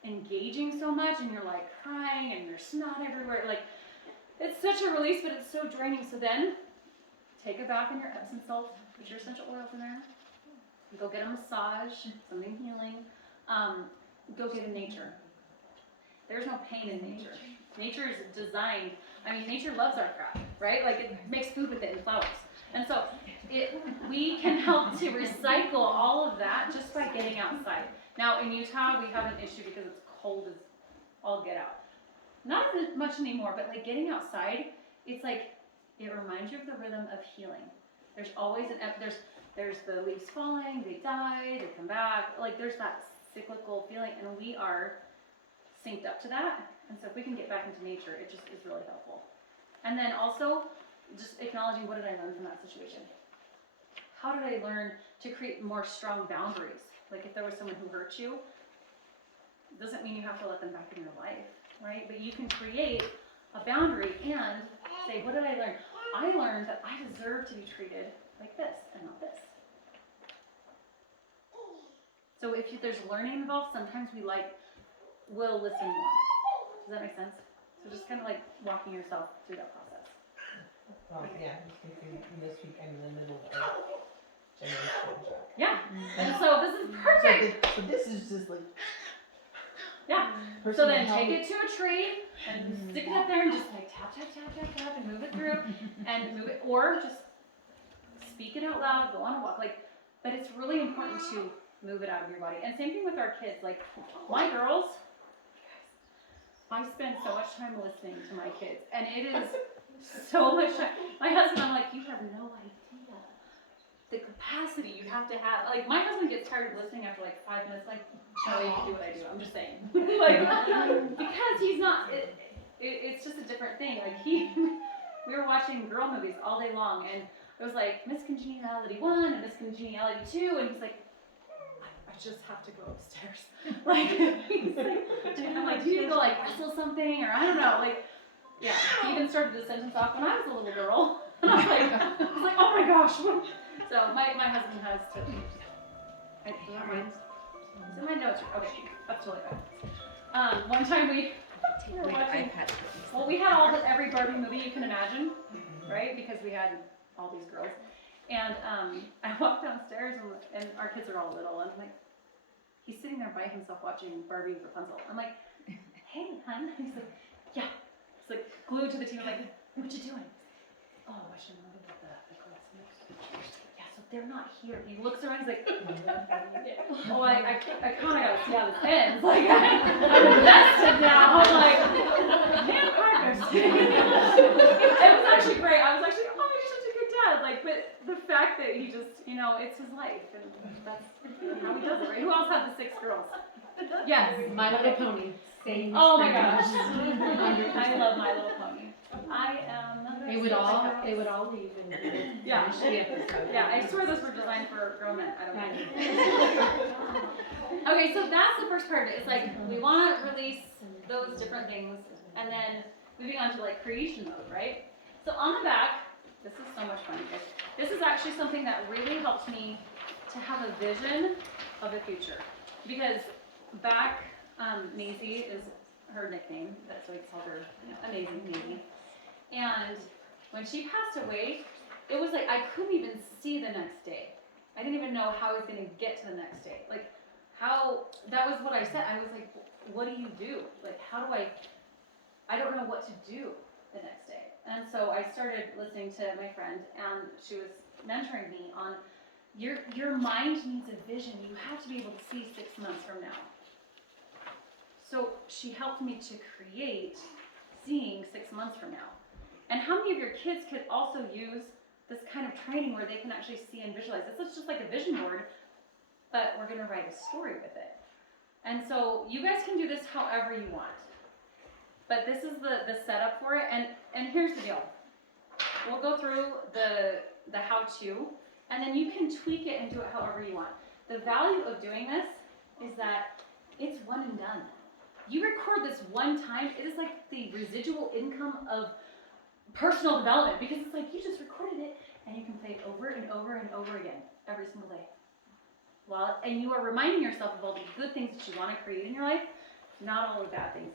engaging so much and you're like crying and there's snot everywhere, like it's such a release, but it's so draining. So then take a bath in your Epsom salt, put your essential oils in there, go get a massage, something healing, go get in nature. There's no pain in nature. Nature is designed, I mean, nature loves our crap, right? Like it makes food with it and flowers. And so we can help to recycle all of that just by getting outside. Now in Utah, we have an issue because it's cold as all get out. Not as much anymore, but like getting outside, it's like, it reminds you of the rhythm of healing. There's always there's the leaves falling, they die, they come back. Like there's that cyclical feeling, and we are synced up to that. And so if we can get back into nature, it just is really helpful. And then also, just acknowledging, what did I learn from that situation? How did I learn to create more strong boundaries? Like if there was someone who hurt you, it doesn't mean you have to let them back in your life, right? But you can create a boundary and say, what did I learn? I learned that I deserve to be treated like this and not this. So if there's learning involved, sometimes we'll listen more. Does that make sense? So just kind of like walking yourself through that process. Yeah, this week I'm in the middle of generation shock. Yeah, and so this is perfect. So this is just like. Yeah. So then take it to a tree and stick it up there and just like tap, tap, tap, tap, tap, and move it through and move it, or just speak it out loud, go on a walk. Like, but it's really important to move it out of your body. And same thing with our kids. Like my girls, I spend so much time listening to my kids, and it is so much time. My husband, I'm like, you have no idea the capacity you have to have. Like my husband gets tired of listening after like 5 minutes. Like, no, you can do what I do. I'm just saying, like, because he's not. It's just a different thing. Like we were watching girl movies all day long, and it was like Miss Congeniality 1 and Miss Congeniality 2, and he's like, I just have to go upstairs. Like, he's like, I'm like, do you need to go like wrestle something, or I don't know, like, yeah. He even started the sentence off when I was a little girl, and I was like, oh my gosh. So my husband has to. Is it my notes? Okay, that's totally fine. One time we were watching. Well, we had every Barbie movie you can imagine, right? Because we had all these girls. And I walked downstairs, and our kids are all little, and I'm like, he's sitting there by himself watching Barbie and Rapunzel. I'm like, hey, hon. He's like, yeah. He's like glued to the TV. I'm like, what you doing? Oh, I should know about the girls. Yeah, so they're not here. He looks around. He's like, oh, I kind of got to see how this ends. Like, I'm invested now. I'm like, man, partners. It was actually great. I was actually, oh, you're such a good dad. Like, but the fact that he just, it's his life, and that's how he does it, right? Who else had the 6 girls? Yes. My Little Pony. Same. Oh my gosh. I love My Little Pony. I am. They would all leave and yeah. finish the episode. Yeah, I swear those were designed for grown men. I don't know. Okay, so that's the first part of it. It's like we want to release those different things, and then moving on to like creation mode, right? So on the back, this is so much fun, guys. This is actually something that really helped me to have a vision of the future, because back, Maisie is her nickname. That's why we called her Amazing Maisie. And when she passed away, it was like I couldn't even see the next day. I didn't even know how I was going to get to the next day. Like that was what I said. I was like, what do you do? Like, how do I don't know what to do the next day. And so I started listening to my friend, and she was mentoring me on your mind needs a vision. You have to be able to see 6 months from now. So she helped me to create seeing 6 months from now. And how many of your kids could also use this kind of training where they can actually see and visualize? This is just like a vision board, but we're going to write a story with it. And so you guys can do this however you want. But this is the setup for it. And here's the deal. we'll go through the how-to, and then you can tweak it and do it however you want. The value of doing this is that it's one and done. You record this one time, it is like the residual income of personal development, because it's like you just recorded it and you can play it over and over and over again every single day. Well, and you are reminding yourself of all the good things that you want to create in your life, not all the bad things.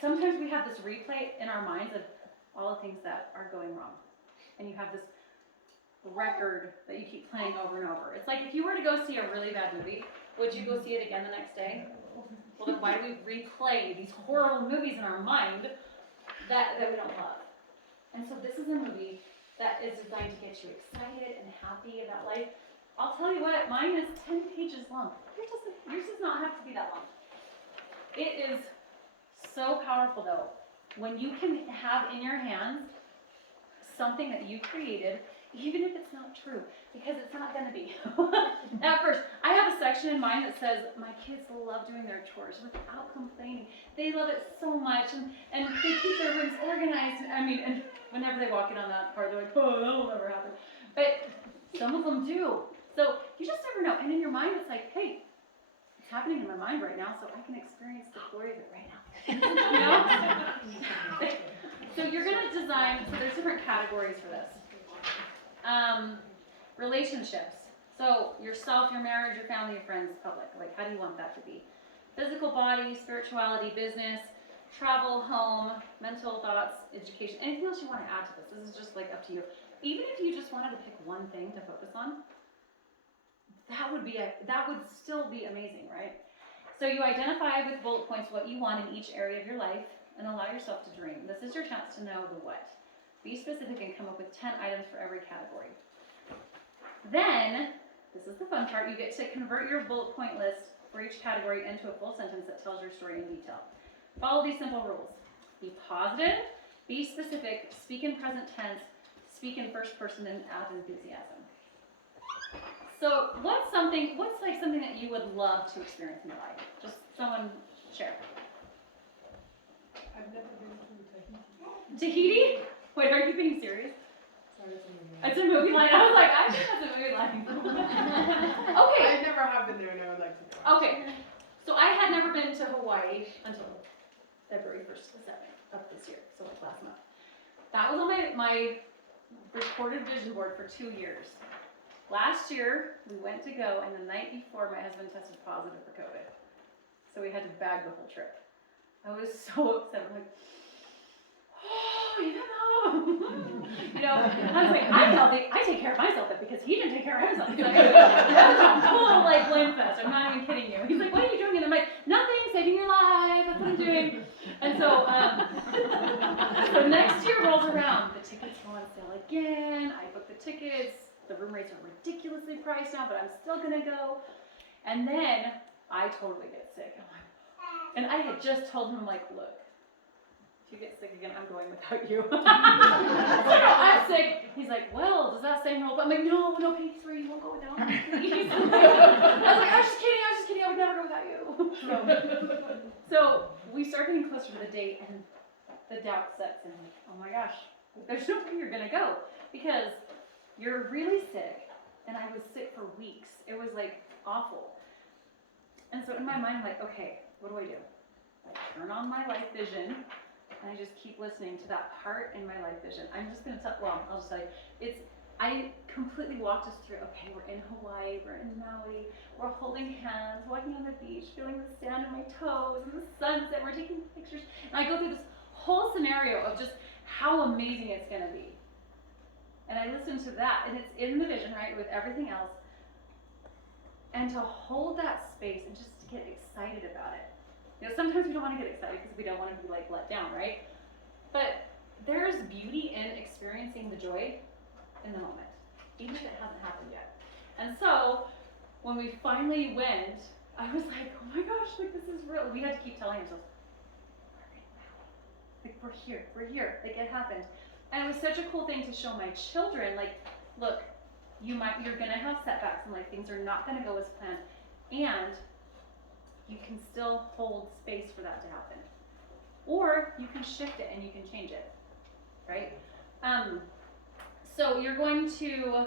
Sometimes we have this replay in our minds of all the things that are going wrong, and you have this record that you keep playing over and over. It's like if you were to go see a really bad movie, would you go see it again the next day? Well, then why do we replay these horrible movies in our mind that we don't love? And so this is a movie that is designed to get you excited and happy about life. I'll tell you what, mine is 10 pages long. Yours does not have to be that long. It is so powerful though, when you can have in your hands something that you created, even if it's not true, because it's not going to be. At first, I have a section in mine that says, my kids love doing their chores without complaining. They love it so much, and they keep their rooms organized. I mean, and whenever they walk in on that part, they're like, oh, that will never happen. But some of them do. So you just never know. And in your mind, it's like, hey, it's happening in my mind right now, so I can experience the glory of it right now. You know? So you're going to design, so there's different categories for this. Relationships. So yourself, your marriage, your family, your friends, public. Like, how do you want that to be? Physical body, spirituality, business, travel, home, mental thoughts, education. Anything else you want to add to this? This is just like up to you. Even if you just wanted to pick one thing to focus on, that would still be amazing, right? So you identify with bullet points what you want in each area of your life and allow yourself to dream. This is your chance to know the what. Be specific and come up with 10 items for every category. Then, this is the fun part, you get to convert your bullet point list for each category into a full sentence that tells your story in detail. Follow these simple rules. Be positive, be specific, speak in present tense, speak in first person, and add enthusiasm. So what's like something that you would love to experience in your life? Just someone share. I've never been to Tahiti. Tahiti? Wait, are you being serious? Sorry, It's a movie line. I was like, I think that's a movie line. Okay. I never have been there and I would like to go. Okay. So I had never been to Hawaii until February 1st to 7th of this year, so like last month. That was on my recorded vision board for 2 years. Last year, we went to go, and the night before, my husband tested positive for COVID. So we had to bag the whole trip. I was so upset. I'm like, oh, even though, you know, I was like, I'm healthy. I take care of myself, but because he didn't take care of himself. Like, that was a full, like, blame fest. I'm not even kidding you. He's like, what are you doing? And I'm like, nothing, saving your life. That's what I'm doing. And so, so next year rolls around. The tickets go on sale again. I booked the tickets. The room rates are ridiculously priced now, but I'm still gonna go. And then I totally get sick. I'm like, and I had just told him, like, look, if you get sick again, I'm going without you. So I'm sick. He's like, well, does that same rule? But I'm like, no, Peace, where you won't go without me. I was like, I was just kidding. I would never go without you. So we start getting closer to the date, and the doubt sets in. Like, oh my gosh, there's no way you're gonna go because you're really sick, and I was sick for weeks. It was like awful. And so in my mind, I'm like, okay, what do? I turn on my life vision, and I just keep listening to that part in my life vision. I'm just gonna I'll just tell you, I completely walked us through, okay, we're in Hawaii, we're in Maui, we're holding hands, walking on the beach, feeling the sand on my toes, and the sunset, we're taking pictures. And I go through this whole scenario of just how amazing it's gonna be. And I listen to that, and it's in the vision, right, with everything else. And to hold that space and just to get excited about it. You know, sometimes we don't want to get excited because we don't want to be like let down, right? But there's beauty in experiencing the joy in the moment, even if it hasn't happened yet. And so when we finally went, I was like, oh my gosh, like this is real. We had to keep telling ourselves, like we're here, like it happened. And it was such a cool thing to show my children, like, look, you're gonna have setbacks and like things are not gonna go as planned, and you can still hold space for that to happen. Or you can shift it and you can change it, right? So you're going to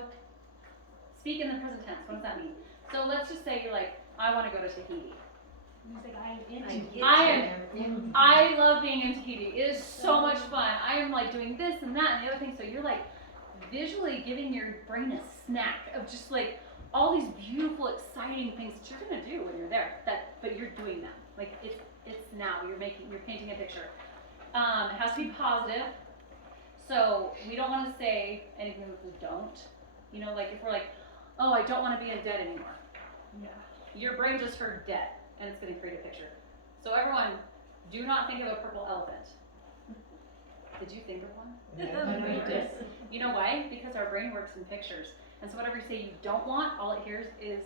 speak in the present tense. What does that mean? So let's just say you're like, I want to go to Tahiti. He's like, I am I love being in Tahiti. It is so much fun. I am like doing this and that and the other thing. So you're like visually giving your brain a snack of just like all these beautiful, exciting things that you're gonna do when you're there. But you're doing them. Like it's now. You're painting a picture. It has to be positive. So we don't want to say anything that we don't. You know, like if we're like, oh, I don't want to be in debt anymore. Yeah. Your brain just heard debt. And it's going to create a picture. So everyone, do not think of a purple elephant. Did you think of one? Yeah. You know why? Because our brain works in pictures. And so whatever you say you don't want, all it hears is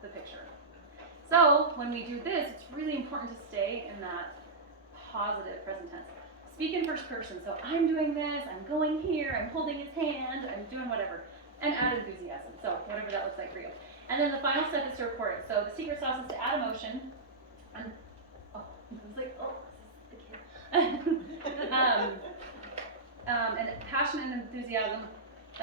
the picture. So when we do this, it's really important to stay in that positive present tense. Speak in first person. So I'm doing this, I'm going here, I'm holding his hand, I'm doing whatever. And add enthusiasm. So whatever that looks like for you. And then the final step is to record it. So the secret sauce is to add emotion. And I was like, oh, this is the kid. And passion and enthusiasm,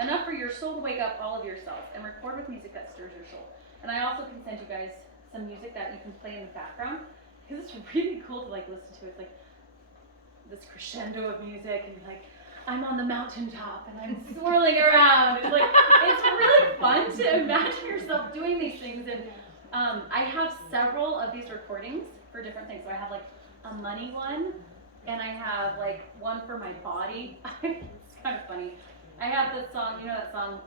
enough for your soul to wake up all of yourself. And record with music that stirs your soul. And I also can send you guys some music that you can play in the background because it's really cool to like listen to. It's like this crescendo of music and like I'm on the mountaintop and I'm swirling around. It's like it's really fun to imagine yourself doing these things. And I have several of these recordings for different things. So I have like a money one, and I have like one for my body. It's kind of funny. I have this song. You know that song,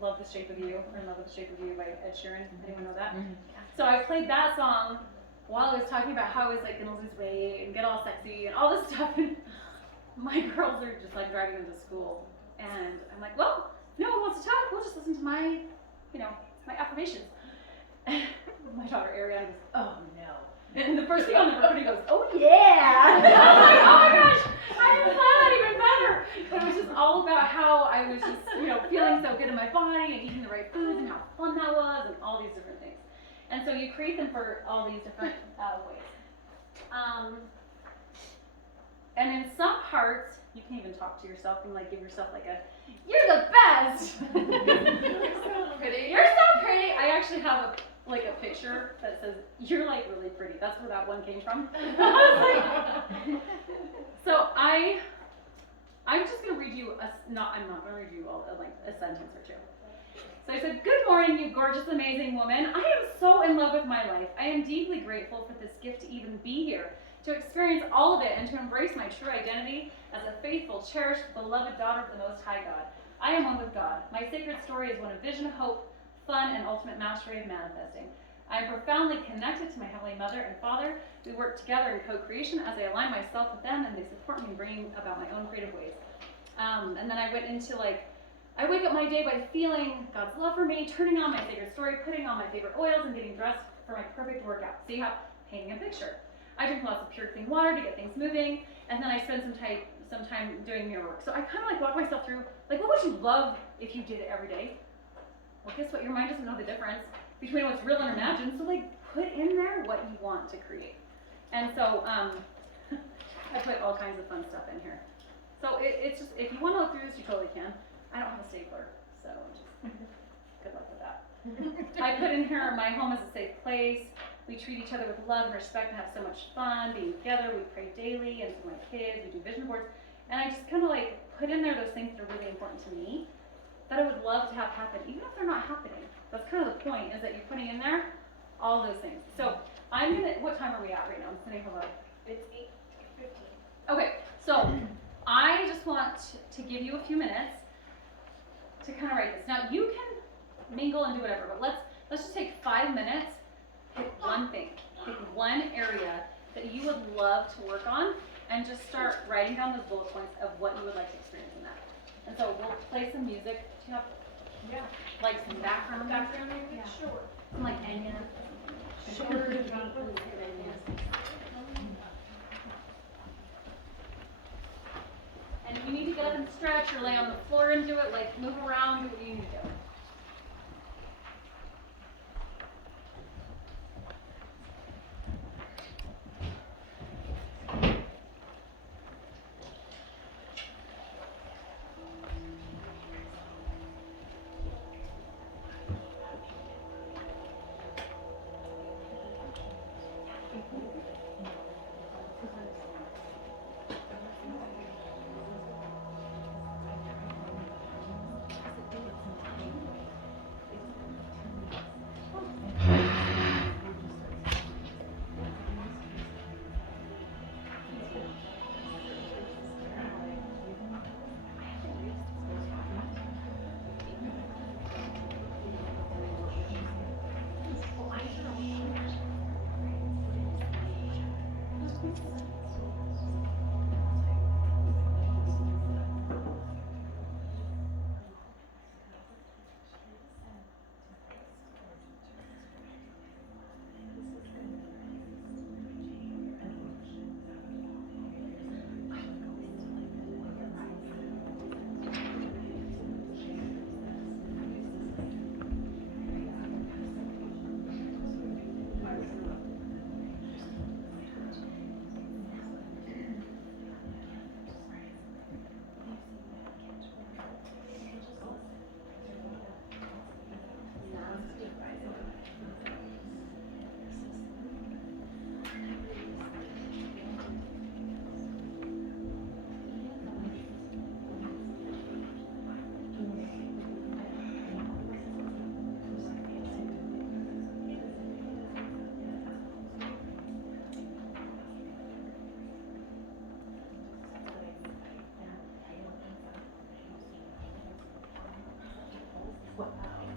"Love the Shape of You" or "In Love with the Shape of You" by Ed Sheeran. Anyone know that? Mm-hmm. So I played that song while I was talking about how I was like gonna lose weight and get all sexy and all this stuff. And my girls are just like driving them to school, and I'm like, well, if no one wants to talk, we'll just listen to my, my affirmations. And my daughter Ariana goes, oh no. And the first thing on the recording goes, oh yeah. And I was like, oh my gosh, I am that even better. But it was just all about how I was just, feeling so good in my body and eating the right foods and how fun that was and all these different things. And so you create them for all these different ways. And in some parts, you can even talk to yourself and like give yourself like you're the best. You're so pretty. You're so pretty. I actually have a picture that says, you're like really pretty. That's where that one came from. So I'm just gonna read you I'm not gonna read you all a sentence or two. So I said, good morning, you gorgeous, amazing woman. I am so in love with my life. I am deeply grateful for this gift to even be here, to experience all of it and to embrace my true identity as a faithful, cherished, beloved daughter of the Most High God. I am one with God. My sacred story is one of vision, hope, fun, and ultimate mastery of manifesting. I am profoundly connected to my Heavenly Mother and Father. We work together in co-creation as I align myself with them, and they support me in bringing about my own creative ways. And then I went into I wake up my day by feeling God's love for me, turning on my sacred story, putting on my favorite oils, and getting dressed for my perfect workout. See how? Painting a picture. I drink lots of pure clean water to get things moving, and then I spend some time doing mirror work. So I kind of walk myself through, what would you love if you did it every day? Well, guess what? Your mind doesn't know the difference between what's real and imagined. So put in there what you want to create. And so I put all kinds of fun stuff in here. So it's just, if you want to look through this, you totally can. I don't have a stapler, so just good luck with that. I put in here, my home is a safe place. We treat each other with love and respect and have so much fun being together. We pray daily, and for my kids, we do vision boards. And I just kind of put in there those things that are really important to me that I would love to have happen, even if they're not happening. That's kind of the point, is that you're putting in there all those things. So what time are we at right now? It's 8:15. Okay, so I just want to give you a few minutes to kind of write this. Now you can mingle and do whatever, but let's just take 5 minutes, pick one thing, pick one area that you would love to work on, and just start writing down those bullet points of what you would like to experience in that. And so we'll play some music. Do you have some background music? Yeah. Sure. Some Enya. Sure. And if you need to get up and stretch or lay on the floor and do it, move around, do what you need to do.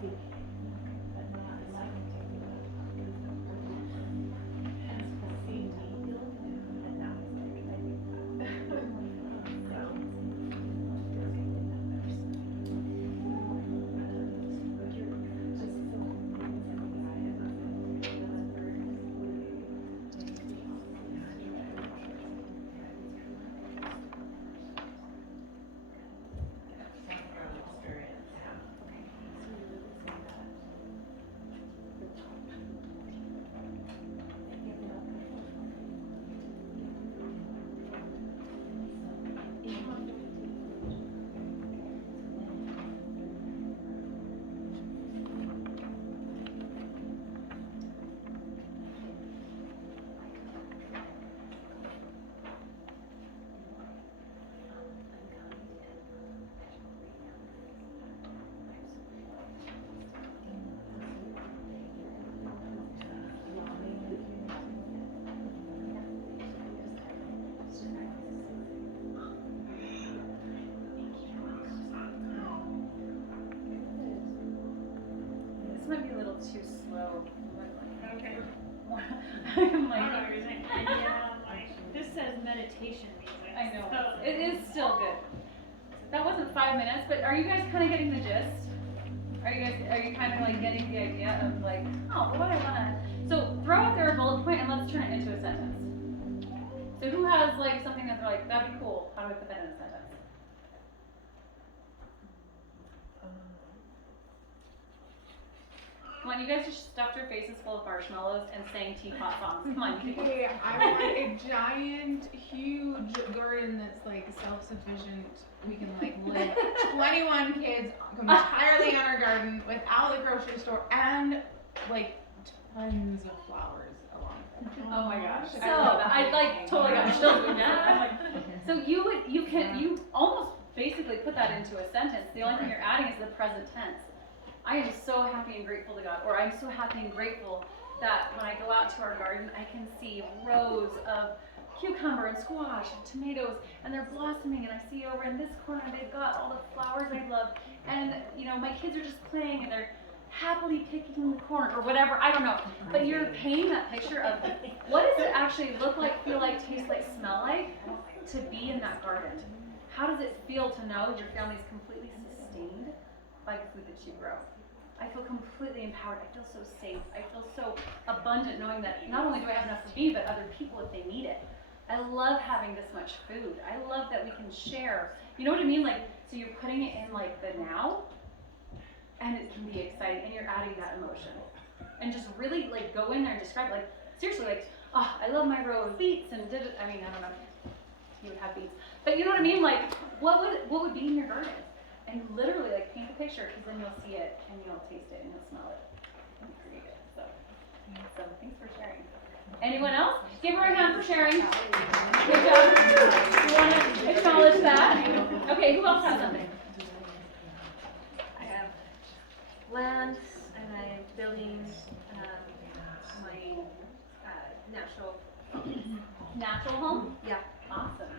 but not like to do it. And see me and that was This might be a little too slow. Okay. I'm I like, don't know what you're saying. Yeah, like, this says meditation music. I know. So- It is still good. That wasn't 5 minutes, but are you guys kind of getting the gist? Are you kind of like getting the idea of like, oh, what I wanna, so throw out there a bullet point and let's turn it into a sentence. So who has like something that they're like, that'd be cool, how do I put that in a sentence? Come on, you guys just stuffed your faces full of marshmallows and sang teapot songs. Come on, you can. Hey, I want a giant, huge garden that's like self-sufficient. We can like live 21 kids entirely on our garden without the grocery store and like tons of flowers along it. Oh my gosh. So, I love that. I like totally got chills with that. I'm like, so you almost basically put that into a sentence. The only thing you're adding is the present tense. I am so happy and grateful to God, or I'm so happy and grateful that when I go out to our garden, I can see rows of cucumber and squash and tomatoes, and they're blossoming, and I see over in this corner, they've got all the flowers I love, and you know, my kids are just playing, and they're happily picking the corn, or whatever, I don't know, but you're painting that picture of what does it actually look like, feel like, taste like, smell like, to be in that garden. How does it feel to know your family is completely sustained by the food that you grow? I feel completely empowered. I feel so safe. I feel so abundant knowing that not only do I have enough for me, but other people if they need it. I love having this much food. I love that we can share. You know what I mean? Like, so you're putting it in like the now, and it can be exciting, and you're adding that emotion. And just really like go in there and describe it. Like, seriously, like, oh, I love my row of beets and did it. I mean, I don't know if you would have beets, but you know what I mean? Like, what would be in your garden? And literally like paint the picture, because then you'll see it and you'll taste it and you'll smell it and create it. So thanks for sharing. Anyone else? Give her a hand for sharing. Good job. You want to acknowledge that? Okay, who else has something? I have land and I'm building my Natural home? Yeah. Awesome.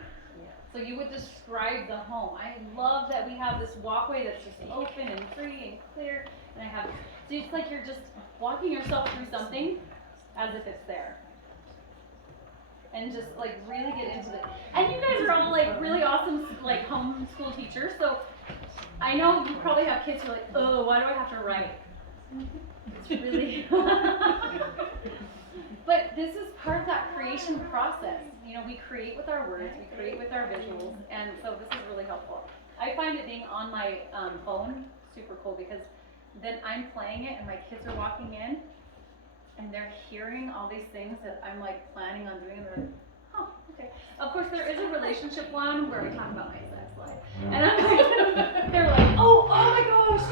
So you would describe the home. I love that we have this walkway that's just open and free and clear. And I have, so it's like you're just walking yourself through something as if it's there. And just like really get into it. And you guys are all like really awesome like homeschool teachers. So I know you probably have kids who are like, oh, why do I have to write? It's really, but this is part of that creation process. You know, we create with our words, we create with our visuals, and so this is really helpful. I find it being on my phone super cool, because then I'm playing it and my kids are walking in and they're hearing all these things that I'm like planning on doing, and they're like, oh, okay. Of course, there is a relationship one where we talk about my sex life, and I'm like, they're like, oh my gosh,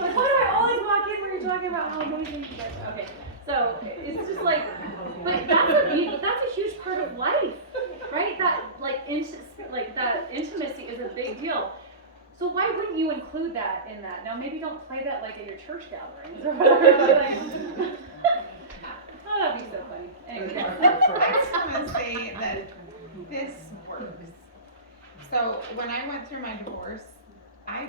like, why do I always walk in when you're talking about how amazing you guys are? Okay, so it's just like, but that's a huge part of life, right? That that intimacy is a big deal. So why wouldn't you include that in that? Now maybe don't play that like at your church gatherings or whatever. But like, oh, that'd be so funny. Anyway. I just want to say that this works. So when I went through my divorce, I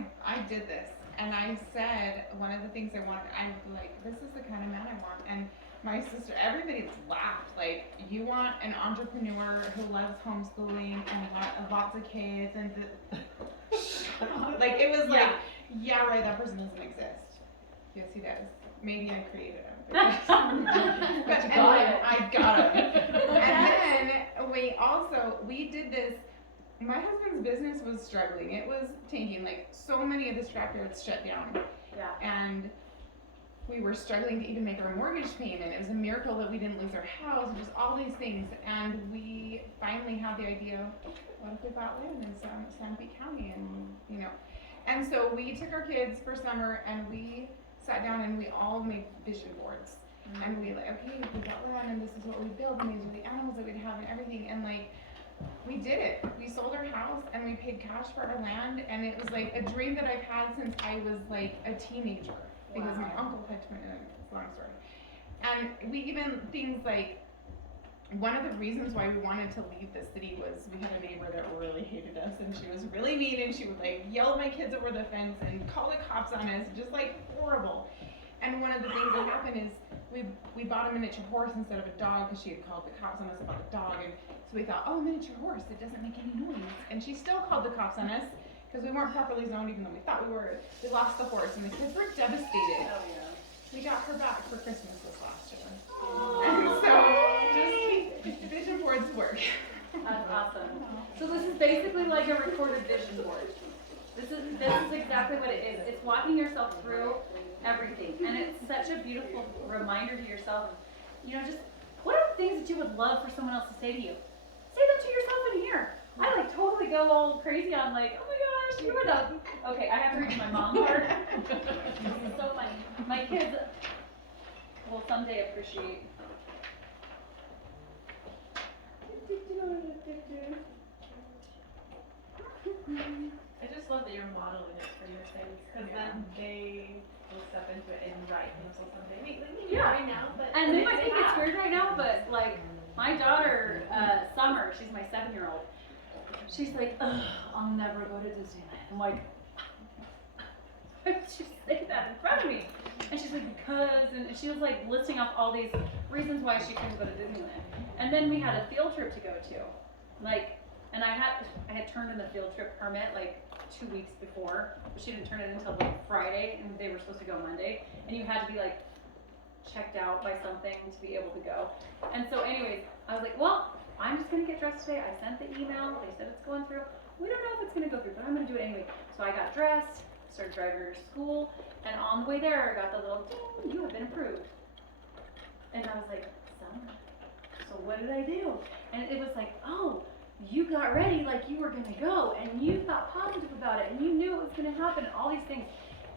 did this, and I said one of the things I wanted, I was like, this is the kind of man I want. And my sister, everybody laughed. Like, you want an entrepreneur who loves homeschooling and lots of kids, and like it was like, yeah, right, that person doesn't exist. Yes, he does. Maybe I created him. But I got him. And then we did this. My husband's business was struggling. It was tanking. Like, so many of the scrapyards shut down. Yeah. And we were struggling to even make our mortgage payment. It was a miracle that we didn't lose our house, just all these things. And we finally had the idea, what if we bought land in Sanpete County? And so we took our kids for summer and we sat down and we all made vision boards. Mm-hmm. And we like, okay, we got land and this is what we build and these are the animals that we'd have and everything. And like, we did it. We sold our house and we paid cash for our land, and it was like a dream that I've had since I was like a teenager, because my uncle had twin, it's a long story. And we even, things like, one of the reasons why we wanted to leave the city was we had a neighbor that really hated us, and she was really mean, and she would like yell at my kids over the fence and call the cops on us, just like horrible. And one of the things that happened is we bought a miniature horse instead of a dog, because she had called the cops on us about the dog. And so we thought, oh, miniature horse, it doesn't make any noise. And she still called the cops on us because we weren't properly zoned, even though we thought we were. We lost the horse, and the kids were devastated. Oh, yeah. We got her back for Christmas this last year. And so, just vision boards work. That's awesome. So this is basically like a recorded vision board. This is exactly what it is. It's walking yourself through everything, and it's such a beautiful reminder to yourself. Just what are the things that you would love for someone else to say to you? Say them to yourself in here. I like totally go all crazy on like, oh my gosh, you were the. Okay, I have to read my mom part. This is so funny. My kids will someday appreciate. I just love that you're modeling it for your kids, because then they will step into it and write themselves someday. Maybe right now, but and they might think it's weird right now, but like my daughter, Summer, she's my 7-year-old. She's like, ugh, I'll never go to Disneyland. I'm like, why would you say that in front of me? And she's like, because, and she was like listing off all these reasons why she couldn't go to Disneyland. And then we had a field trip to go to, like. And I had turned in the field trip permit like 2 weeks before, but she didn't turn it until like Friday, and they were supposed to go Monday. And you had to be like checked out by something to be able to go. And so anyways, I was like, well, I'm just gonna get dressed today. I sent the email, they said it's going through. We don't know if it's gonna go through, but I'm gonna do it anyway. So I got dressed, started driving her to school, and on the way there I got the little ding, you have been approved. And I was like, so what did I do? And it was like, oh, you got ready like you were gonna go, and you thought positive about it, and you knew it was gonna happen, and all these things.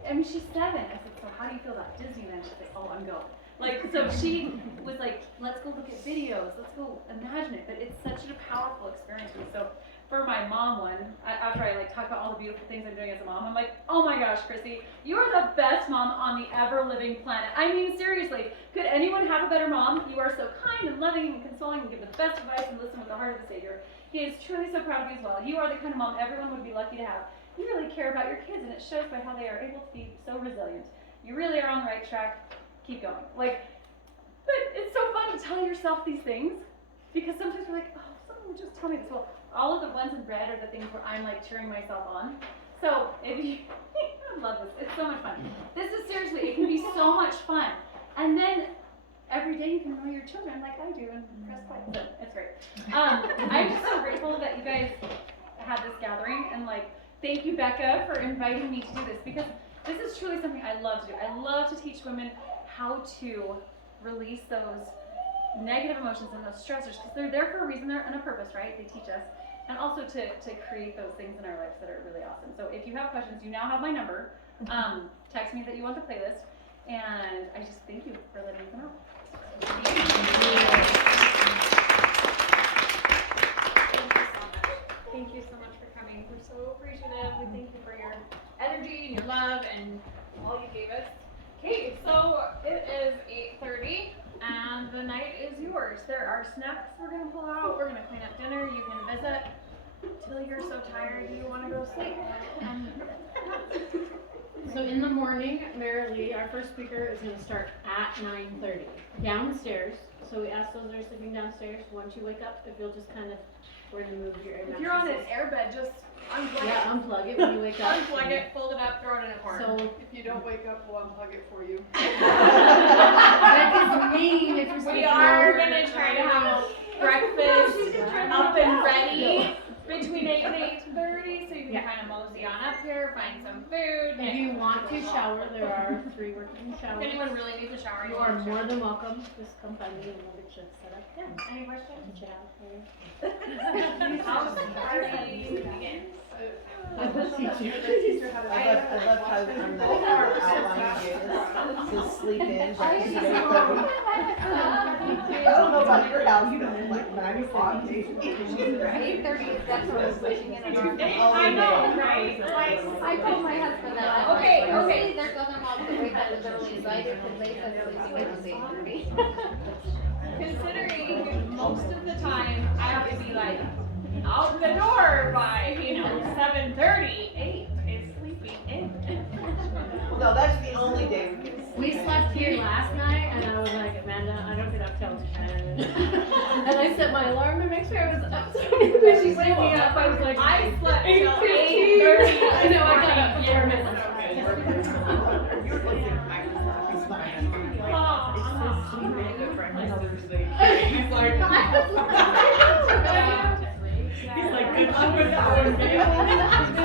I mean, she's 7. I said, so how do you feel about Disneyland? She's like, oh, I'm going. Like, so she was like, let's go look at videos, let's go imagine it. But it's such a powerful experience. And so for my mom one, after I like talk about all the beautiful things I'm doing as a mom, I'm like, oh my gosh, Chrissy, you are the best mom on the ever living planet. I mean, seriously, could anyone have a better mom? You are so kind and loving and consoling and give the best advice and listen with the heart of the Savior. He is truly so proud of you as well. You are the kind of mom everyone would be lucky to have. You really care about your kids, and it shows by how they are able to be so resilient. You really are on the right track. Keep going. Like, but it's so fun to tell yourself these things, because sometimes we're like, oh, someone would just tell me this. Well, all of the ones in red are the things where I'm like cheering myself on. So if you, I love this. It's so much fun. This is seriously, it can be so much fun. And then every day you can know your children like I do and press play. So it's great. I'm just so grateful that you guys had this gathering, and like, thank you, Becca, for inviting me to do this, because this is truly something I love to do. I love to teach women how to release those negative emotions and those stressors, because they're there for a reason, they're on a purpose, right? They teach us. And also to create those things in our lives that are really awesome. So if you have questions, you now have my number. Text me that you want the playlist. And I just thank you for letting me come out. Thank you so much. Thank you so much for coming. We're so appreciative. We thank you for your energy and your love and all you gave us. Okay, so it is 8:30 and the night is yours. There are snacks we're going to pull out. We're going to clean up dinner. You can visit till you're so tired you want to go sleep. So in the morning, Marilee, our first speaker, is gonna start at 9:30 downstairs. So we ask those that are sleeping downstairs, once you wake up, if you'll just kind of, we're gonna move your air If you're on an mattresses. airbed, just unplug Yeah, it. unplug it when you wake up. Unplug it, fold it up, throw it in a corner. So If you don't wake up, we'll unplug it for you. that is mean if you're We sleeping are over. gonna try to have breakfast up and ready between 8 and 8:30, so you can Yeah. kind of mosey on up here, find some food. If you want to shower, there are 3 working If showers. anyone really needs a shower, You you are want to more than welcome. Just come find me and we'll get you set up. Yeah. Any questions? Get you out there. How's the party begin? I love how on the outline here, it says sleep in, breakfast at 8:30. I don't know about your house, you don't like 9 o'clock. 8:30 is definitely pushing it around. I know, right? I told my husband that. I was Okay, like, okay. There's other moms that wake up really excited because they said it was sleeping at 8:30. Considering most of the time I have to be like out the door by 7:30, 8 is sleeping in. No, that's the only day we get. We slept here last night and I was like, Amanda, I don't get up till 10. And I set my alarm to make sure I was up. So when she woke me up, I was like, I slept till 8:15. 8:30. I know, I got up before minutes. You were listening to my it's fine. He's like, good luck with that one,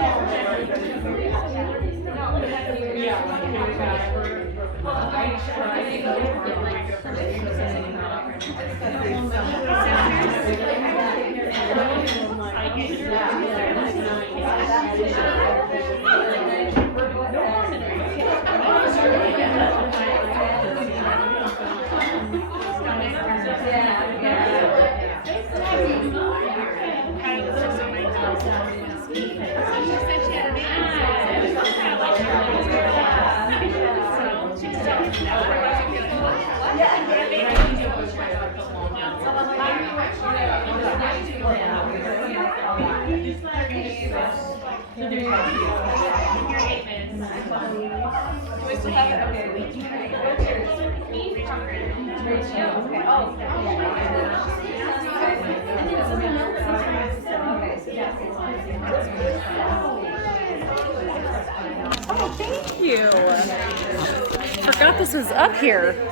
Oh, thank you. Forgot this was up here.